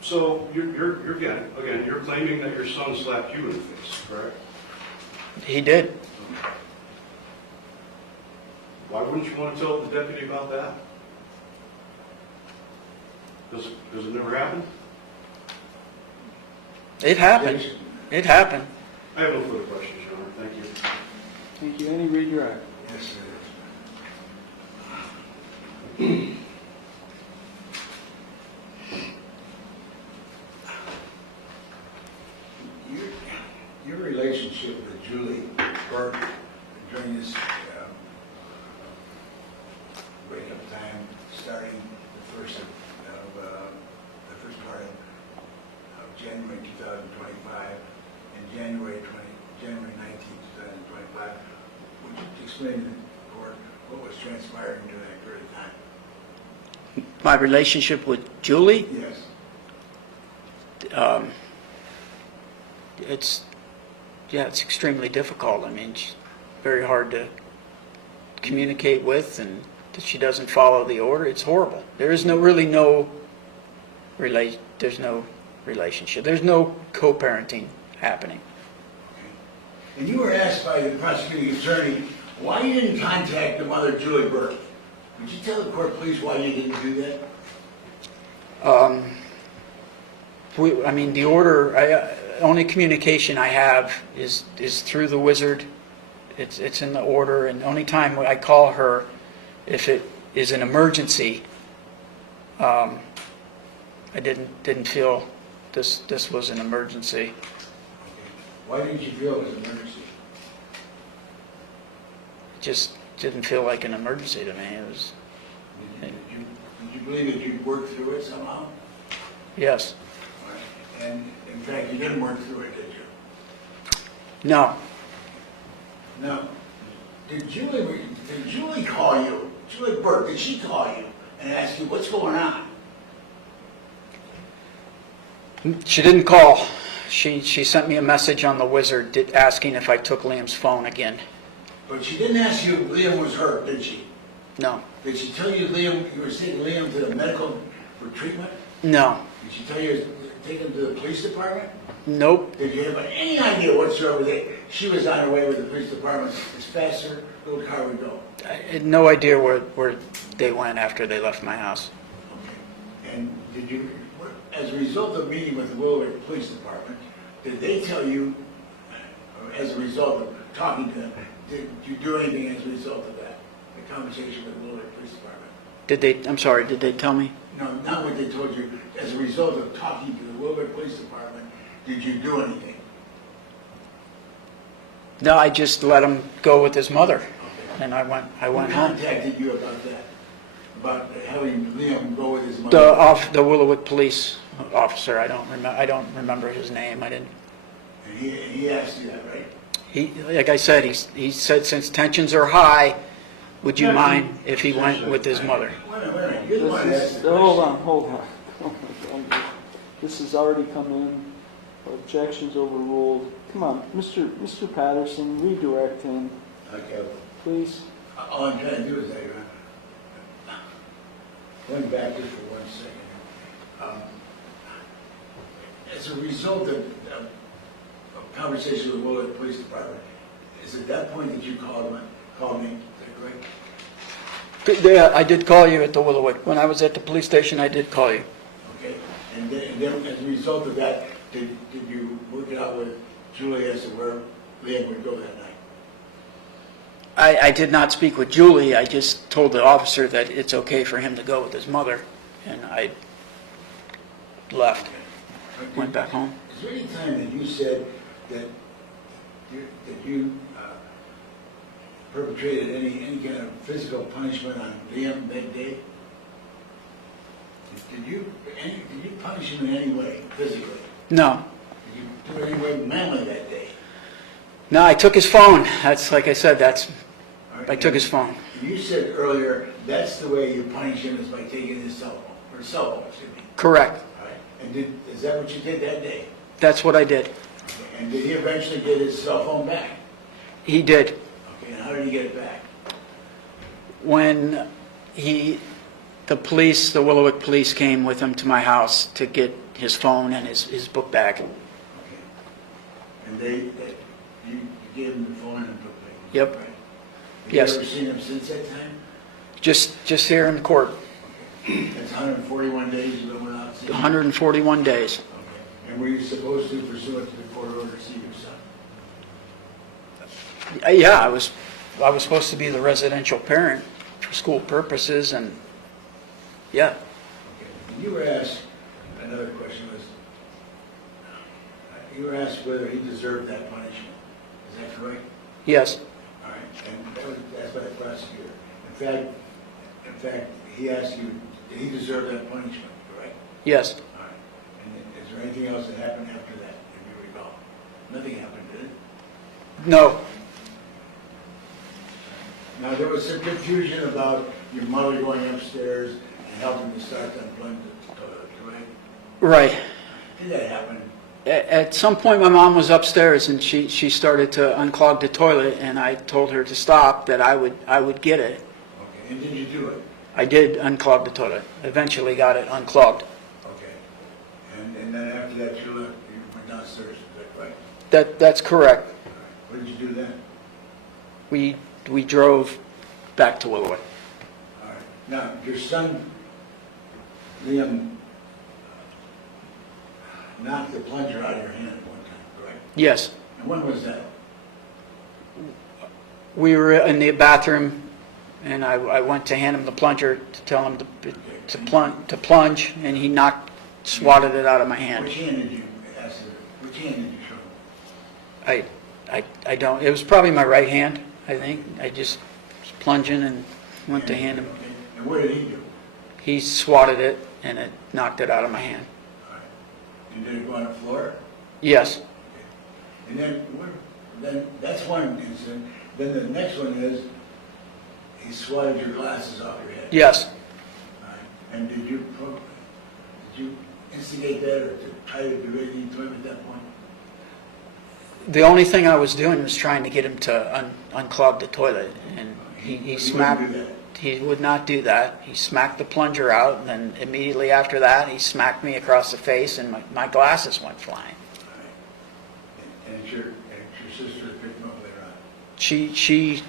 So you're again, you're claiming that your son slapped you in the face, correct? He did. Why wouldn't you want to tell the deputy about that? Does it never happen? It happened. It happened. I have no further questions, Your Honor. Thank you. Thank you. Any redirect? Yes, your relationship with Julie Burke during this breakup time, starting the first part of January 2025 and January 19, 2025. Would you explain to the court what was transpiring during that period of time? My relationship with Julie, Yes. it's extremely difficult. I mean, she's very hard to communicate with, and that she doesn't follow the order. It's horrible. There's no relationship. There's no co-parenting happening. And you were asked by the prosecuting attorney why you didn't contact the mother, Julie Burke. Would you tell the court, please, why you didn't do that? The order, only communication I have is through the wizard. It's in the order, and the only time I call her if it is an emergency. I didn't feel this was an emergency. Why didn't you feel it was an emergency? It just didn't feel like an emergency to me. It was, Did you believe that you'd work through it somehow? yes. All right. And in fact, you didn't work through it, did you? No. No. Did Julie call you? Julie Burke, did she call you and ask you what's going on? She didn't call. She sent me a message on the wizard asking if I took Liam's phone again. But she didn't ask you if Liam was hurt, did she? No. Did she tell you you were taking Liam to the medical for treatment? No. Did she tell you to take him to the police department? Nope. Did you have any idea whatsoever that she was on her way with the police department as fast as her little car would go? I had no idea where they went after they left my house. Okay. And did you, as a result of meeting with the Willowbrook Police Department, did they tell you, as a result of talking to them, did you do anything as a result of that? The conversation with the Willowbrook Police Department? I'm sorry, did they tell me? No, not what they told you. As a result of talking to the Willowbrook Police Department, did you do anything? No, I just let him go with his mother, Okay. and I went Who home. contacted you about that? About having Liam go with his mother? The Willowwood police officer. I don't remember his name. I didn't. And he asked you that, right? He, like I said, he said since tensions are high, would you mind if he went with his mother? Wait a minute. You're the one that asked the Hold on. This has already come in. Objections overruled. Come on, Mr. Patterson, redirect him, Okay. please. All I'm trying to do is going back just for 1 second. As a result of conversation with the Willowbrook Police Department, is at that point that you called me? Is that correct? Yeah, I did call you at the Willowwood. When I was at the police station, I did call you. Okay. And then as a result of that, did you work it out with Julie as to where Liam would go that night? I did not speak with Julie. I just told the officer that it's okay for him to go with his mother, and I left, went back home. Is there any time that you said that you perpetrated any kind of physical punishment on Liam that day? Did you punish him in any way, physically? No. Did you do it any way mentally that day? No, I took his phone. That's, like I said, All right, I took his phone. You said earlier, that's the way you punish him is by taking his cell phone, or cell phone, excuse me. Correct. All right, and is that what you did that day? That's what I did. Okay, and did he eventually get his cell phone back? He did. Okay, and how did he get it back? When the Willowick police came with him to my house to get his phone and his book bag. Okay. And you gave him the phone and book bag? Yep. Right. Have Yes. you ever seen him since that time? Just here in court, Okay. That's 141 days you've been without seeing him? 141 days. Okay. And were you supposed to pursue it to the court order to see your son? Yeah, I was supposed to be the residential parent for school purposes, and yeah, Okay. And you were asked, another question was, you were asked whether he deserved that punishment. Is that correct? yes, All right. And that was asked by the prosecutor. In fact, he asked you, did he deserve that punishment, correct? yes. All right. And is there anything else that happened after that, if you recall? Nothing happened, did it? No, Now, there was some confusion about your mother going upstairs and helping to start to unplug the toilet, correct? right. Did that happen? At some point, my mom was upstairs, and she started to unclog the toilet, and I told her to stop, that I would get it. Okay. And did you do it? I did unclog the toilet. Eventually got it unclogged. Okay. And then after that, you went downstairs, is that right? That's correct. All right. What did you do then? We drove back to Willowick. All right. Now, your son, Liam, knocked the plunger out of your hand at one time, correct? Yes. And when was that? We were in the bathroom, and I went to hand him the plunger to tell him to plunge, and he swatted it out of my hand. Which hand did you ask him? Which hand did you show him? I don't, it was probably my right hand, I think. I just was plunging and went to hand him. Okay. And what did he do? He swatted it, and it knocked it out of my hand. All right. And did it go on the floor? Yes, And then that's one incident. Then the next one is he swatted your glasses off your head. yes. All right. And did you instigate that or to try to do anything to him at that point? The only thing I was doing was trying to get him to unclog the toilet, and he wouldn't smacked. do that. He would not do that. He smacked the plunger out, and then immediately after that, he smacked me across the face, and my glasses went flying. All right. And your sister picked him up later on. She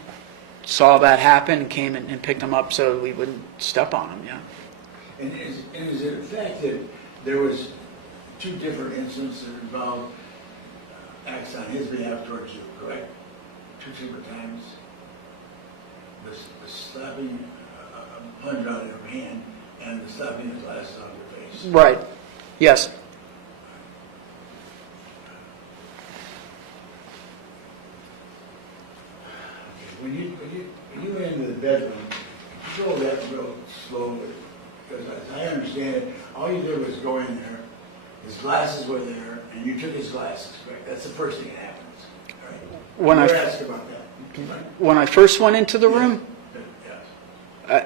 saw that happen and came and picked him up so we wouldn't step on him. Yeah. And is it a fact that there was two different incidents that involved acts on his behalf towards you, correct? Two separate times? The slapping a plunger out of your hand and the slapping the glasses out of your face. Right. Yes. When you went into the bedroom, you go that real slowly, because as I understand it, all you did was go in there, his glasses were there, and you took his glasses, correct? That's the first thing that happens, right? When You I- were asked about that. Right? When I first went into the room, Yes.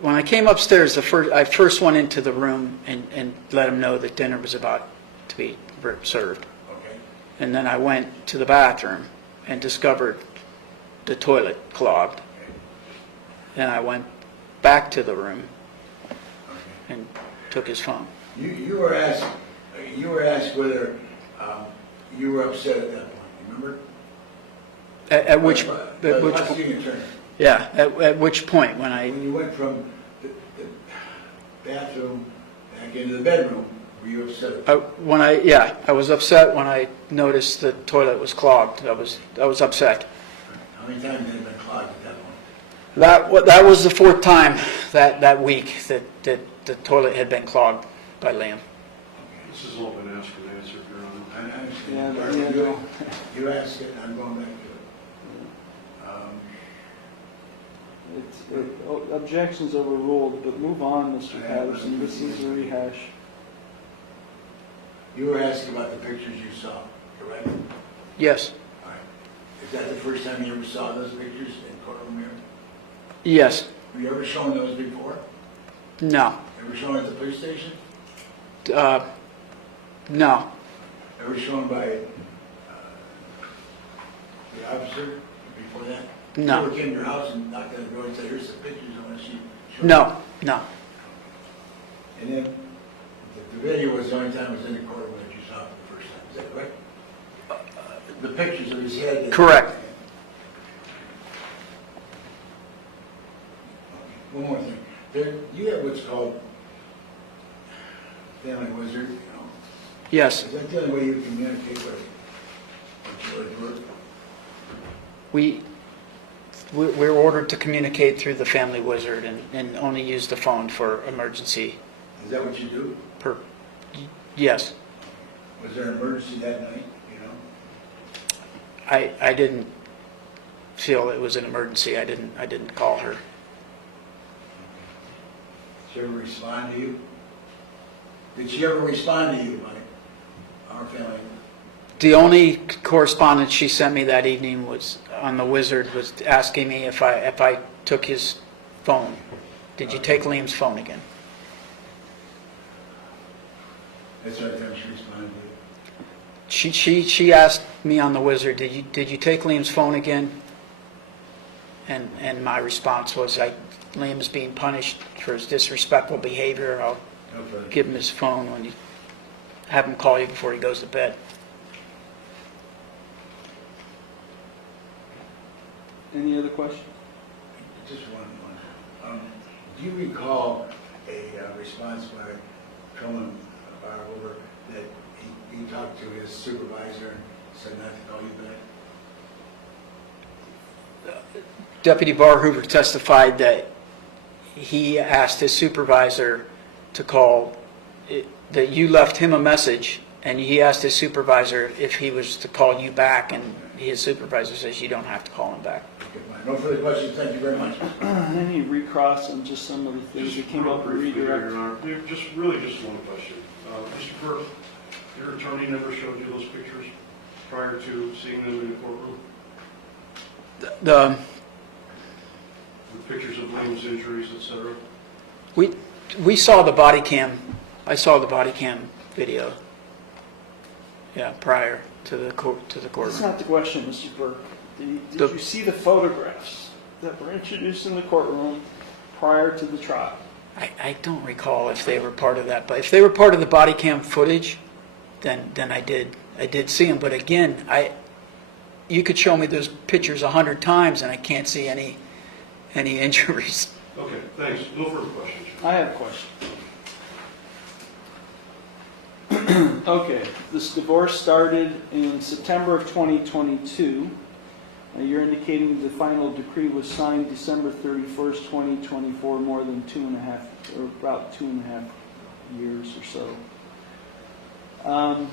when I came upstairs, I first went into the room and let him know that dinner was about to be served. Okay. And then I went to the bathroom and discovered the toilet clogged. Okay. And I went back to the room Okay. and took his phone. You were asked whether you were upset at that point, remember? At which, By at the which, prosecuting attorney. yeah, at which point when I, When you went from the bathroom back into the bedroom, were you upset? I was upset when I noticed the toilet was clogged. I was upset. How many times had it been clogged at that point? That was the fourth time that week that the toilet had been clogged by Liam. This has all been asked and answered, Your Honor. I understand. Yeah, You asked it, I'm going back to it. Objections overruled, but move on, Mr. Patterson. This is a rehash. You were asking about the pictures you saw, correct? Yes, All right. Is that the first time you ever saw those pictures in courtroom here? yes, Were you ever shown those before? no, Ever shown at the police station? no, Ever shown by the officer before that? No. You ever came to your house and knocked on the door and said, here's the pictures I want to see? no, no. And then the video was the only time it was in the courtroom that you saw it for the first time, is that correct? The pictures of his head? Correct. Okay. One more thing. You have what's called family wizard, you know? Yes, Is that the only way you communicate with your we're ordered to communicate through the family wizard and only use the phone for emergency. Is that what you do? Yes, Was there an emergency that night, you know? I didn't feel it was an emergency. I didn't call her. Did she ever respond to you? Did she ever respond to you, Mike? Our family? The only correspondence she sent me that evening was on the wizard, was asking me if I took his phone. Did you take Liam's phone again? That's the only time she responded to you? She asked me on the wizard, did you take Liam's phone again? And my response was, Liam is being punished for his disrespectful behavior. I'll No further. give him his phone when you have him call you before he goes to bed. Any other questions? Just one. Do you recall a response by Truman Barhover that he talked to his supervisor and said not to call you back? Deputy Barhoover testified that he asked his supervisor to call, that you left him a message, and he asked his supervisor if he was to call you back, and his supervisor says you don't have to call him back. Okay, fine. No further questions. Thank you very much. Any recross on just some of the things that came up and briefly, redirect? Your Honor, just one question. Mr. Burke, your attorney never showed you those pictures prior to seeing them in the courtroom? The The pictures of Liam's injuries, et cetera? we saw the body cam. I saw the body cam video. Yeah, prior to the That's courtroom. not the question, Mr. Burke. Did The- you see the photographs that were introduced in the courtroom prior to the trial? I don't recall if they were part of that, but if they were part of the body cam footage, then I did see them. But again, you could show me those pictures 100 times and I can't see any injuries. Okay, thanks. No further questions. I have a question. Okay, this divorce started in September of 2022. You're indicating the final decree was signed December 31st, 2024, more than about 2.5 years or so.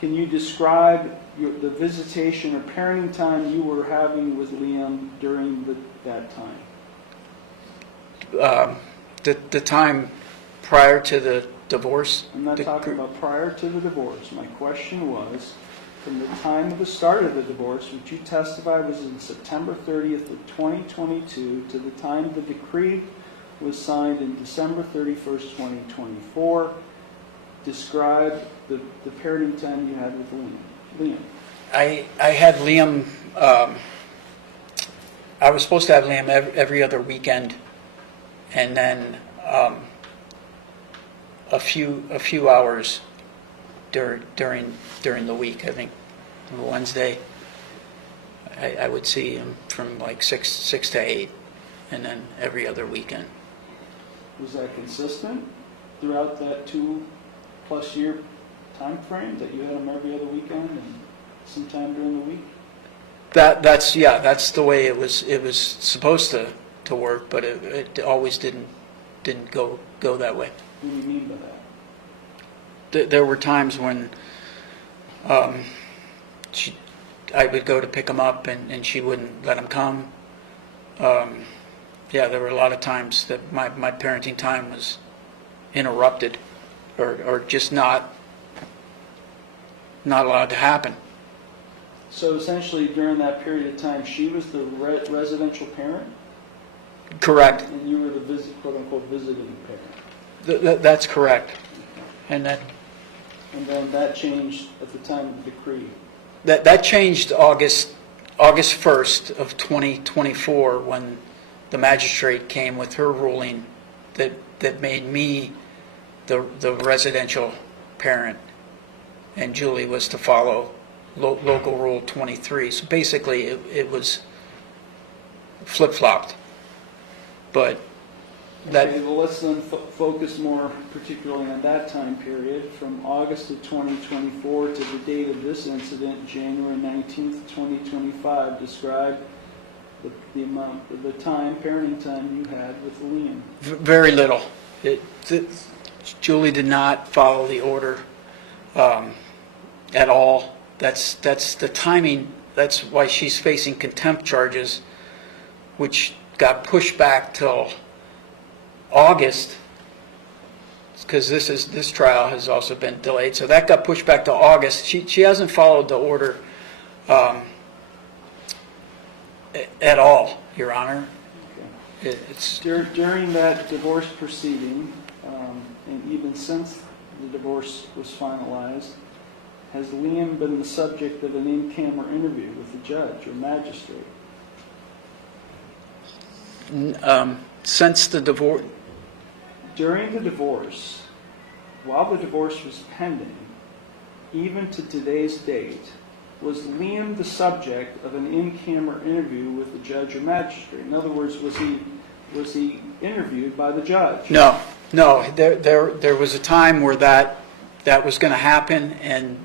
Can you describe the visitation or parenting time you were having with Liam during that time? The time prior to the divorce. I'm not talking about prior to the divorce. My question was, from the time of the start of the divorce, which you testified was in September 30th of 2022, to the time the decree was signed in December 31st, 2024, describe the parenting time you had with Liam. I had Liam, I was supposed to have Liam every other weekend, and then a few hours during the week. I think on Wednesday I would see him from like 6 to 8, and then every other weekend. Was that consistent throughout that 2+ year time frame that you had him every other weekend and sometime during the week? That's the way it was supposed to work, but it always didn't go that way. What do you mean by that? There were times when I would go to pick him up and she wouldn't let him come. Yeah, there were a lot of times that my parenting time was interrupted or just not allowed to happen. So essentially, during that period of time, she was the residential parent, Correct. and you were the quote-unquote visiting parent. That's correct. And And then that changed at the time of the decree. that changed August 1st of 2024 when the magistrate came with her ruling that made me the residential parent, and Julie was to follow local rule 23. So basically, it was flip-flopped. But that, Okay, well, let's then focus more particularly on that time period, from August of 2024 to the date of this incident, January 19th, 2025. Describe the amount, the time, parenting time you had with Liam. very little. Julie did not follow the order at all. That's the timing. That's why she's facing contempt charges, which got pushed back till August, because this trial has also been delayed. So that got pushed back to August. She hasn't followed the order at all, Your Honor. It's During that divorce proceeding, and even since the divorce was finalized, has Liam been the subject of an in-camera interview with the judge or magistrate? since the divorce. During the divorce, while the divorce was pending, even to today's date, was Liam the subject of an in-camera interview with the judge or magistrate? In other words, was he interviewed by the judge? No. There was a time where that was going to happen, and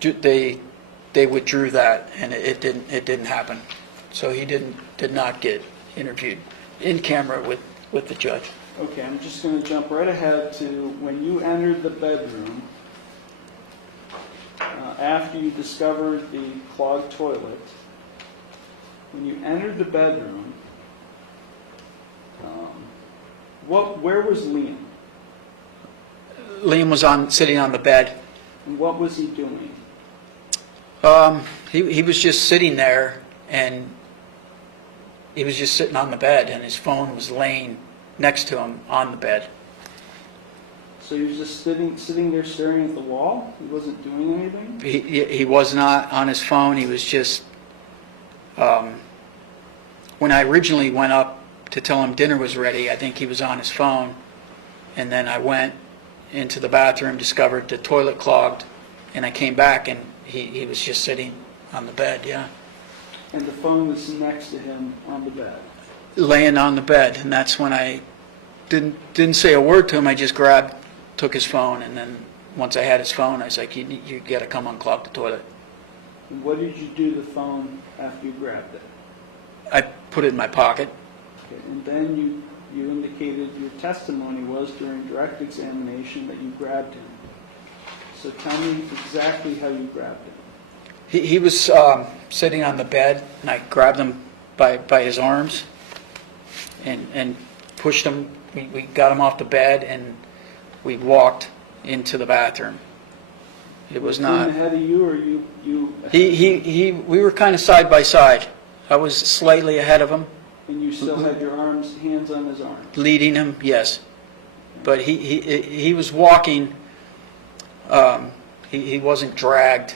they withdrew that, and it didn't happen. So he did not get interviewed in camera with the judge. Okay, I'm just going to jump right ahead to when you entered the bedroom after you discovered the clogged toilet. When you entered the bedroom, where was Liam? Liam was sitting on the bed. And what was he doing? He was just sitting there, and he was just sitting on the bed, and his phone was laying next to him on the bed. So he was just sitting there staring at the wall? He wasn't doing anything? He was not on his phone. He was just, when I originally went up to tell him dinner was ready, I think he was on his phone. And then I went into the bathroom, discovered the toilet clogged, and I came back, and he was just sitting on the bed, yeah. And the phone was next to him on the bed? Laying on the bed, and that's when I didn't say a word to him. I just took his phone, and then once I had his phone, I was like, you got to come unclog the toilet. And what did you do to the phone after you grabbed it? I put it in my pocket. Okay, and then you indicated your testimony was during direct examination that you grabbed him. So tell me exactly how you grabbed him. He was sitting on the bed, and I grabbed him by his arms and pushed him. We got him off the bed, and we walked into the bathroom. It was not. Him ahead of you, or you? We were kind of side by side. I was slightly ahead of him, And you still had your hands on his arm. leading him, yes. But he was walking. He wasn't dragged.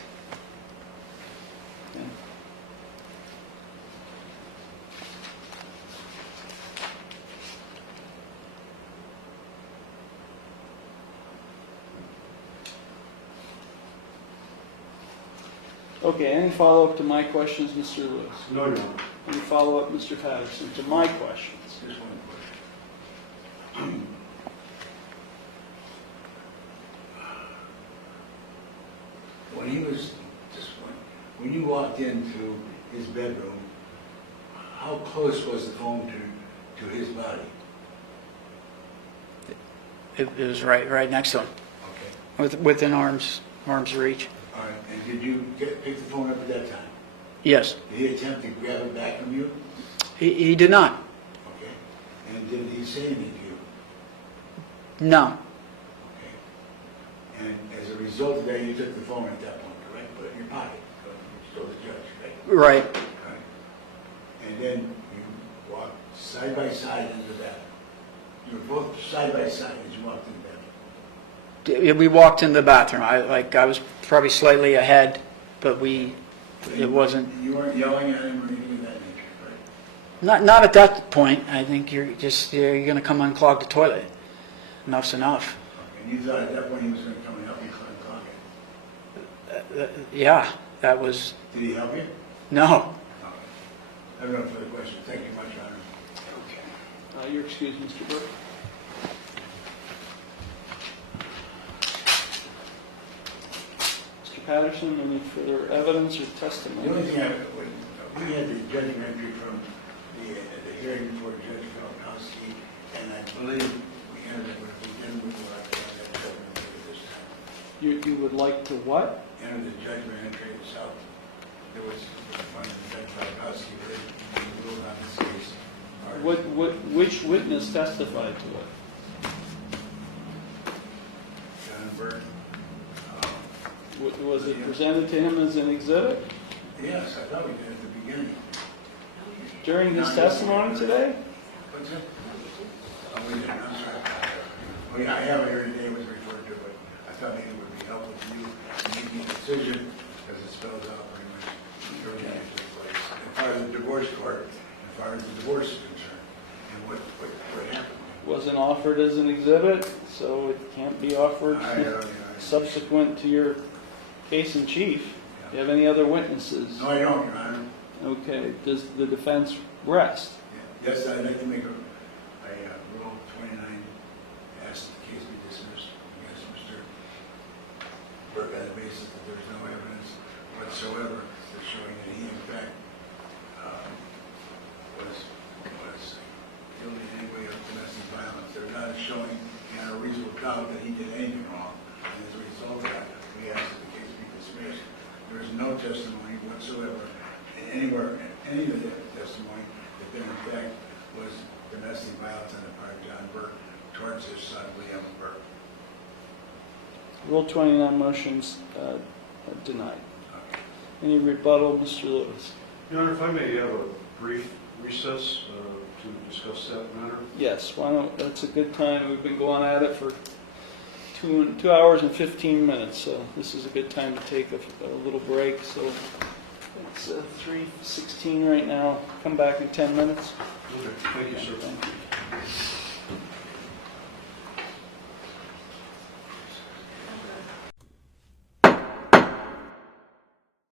Okay, any follow-up to my questions, Mr. Lewis? No, Your Honor. Any follow-up, Mr. Patterson, to my questions? Just one question. When you walked into his bedroom, how close was the phone to his body? It was right next to him, Okay. within arm's reach. All right. And did you pick the phone up at that time? Yes. Did he attempt to grab it back from you? He did not. Okay. And did he say anything to you? No. Okay. And as a result of that, you took the phone at that point, correct? Put it in your pocket. You told the judge, right? Right. Right. And then you walked side by side into the bathroom. You were both side by side as you walked in the bathroom. We walked in the bathroom. I was probably slightly ahead, but it wasn't. You weren't yelling at him or anything of that nature, right? Not at that point. I think you're going to come unclog the toilet. Enough's enough. Okay. And you thought at that point he was going to come and help you clog it. Yeah, that was, Did he help you? no. Okay. I have no further questions. Thank you much, Your Honor. Okay. You're excused, Mr. Burke. Mr. Patterson, any further evidence or The testimony? only thing we had the judgment entry from the hearing before Judge Iarocci, and I believe we entered it, but if we didn't, we will have to have that judgment entry this time. You would like to what? Enter the judgment entry itself. There was one of the Judge Iarocci, but he ruled on this case. Which witness testified to it? John Byrne. Was it presented to him as an exhibit Yes, I thought we did at the beginning. during his testimony today? What's that? Oh, we didn't, I'm sorry. Oh, yeah, I have it here today, it was referred to, but I thought maybe it would be helpful to you in making a decision, because it spells out pretty much everything that took place. As far as the divorce court, as far as the divorce is concerned, and what happened. Wasn't offered as an exhibit, so it can't be offered I subsequent to your case in chief. Do you have any other witnesses? No, I don't, Your Honor. Okay, does the defense rest? Yes, I'd like to make a Rule 29, ask that the case be dismissed against Mr. Burke on the basis that there's no evidence whatsoever that's showing that he, in fact, was guilty in any way of domestic violence. They're not showing a reasonable doubt that he did anything wrong. And as a result of that, we ask that the case be dismissed. There is no testimony whatsoever anywhere, in any of the testimony, that there in fact was domestic violence on the part of John Burke towards his son, William Burke. Rule 29 motions denied. Any rebuttal, Mr. Lewis? Your Honor, if I may have a brief recess to discuss that matter. Yes, why don't, that's a good time. We've been going at it for 2 hours and 15 minutes, so this is a good time to take a little break. So it's 3:16 right now. Come back in 10 minutes. Okay, thank you, sir. Thank you.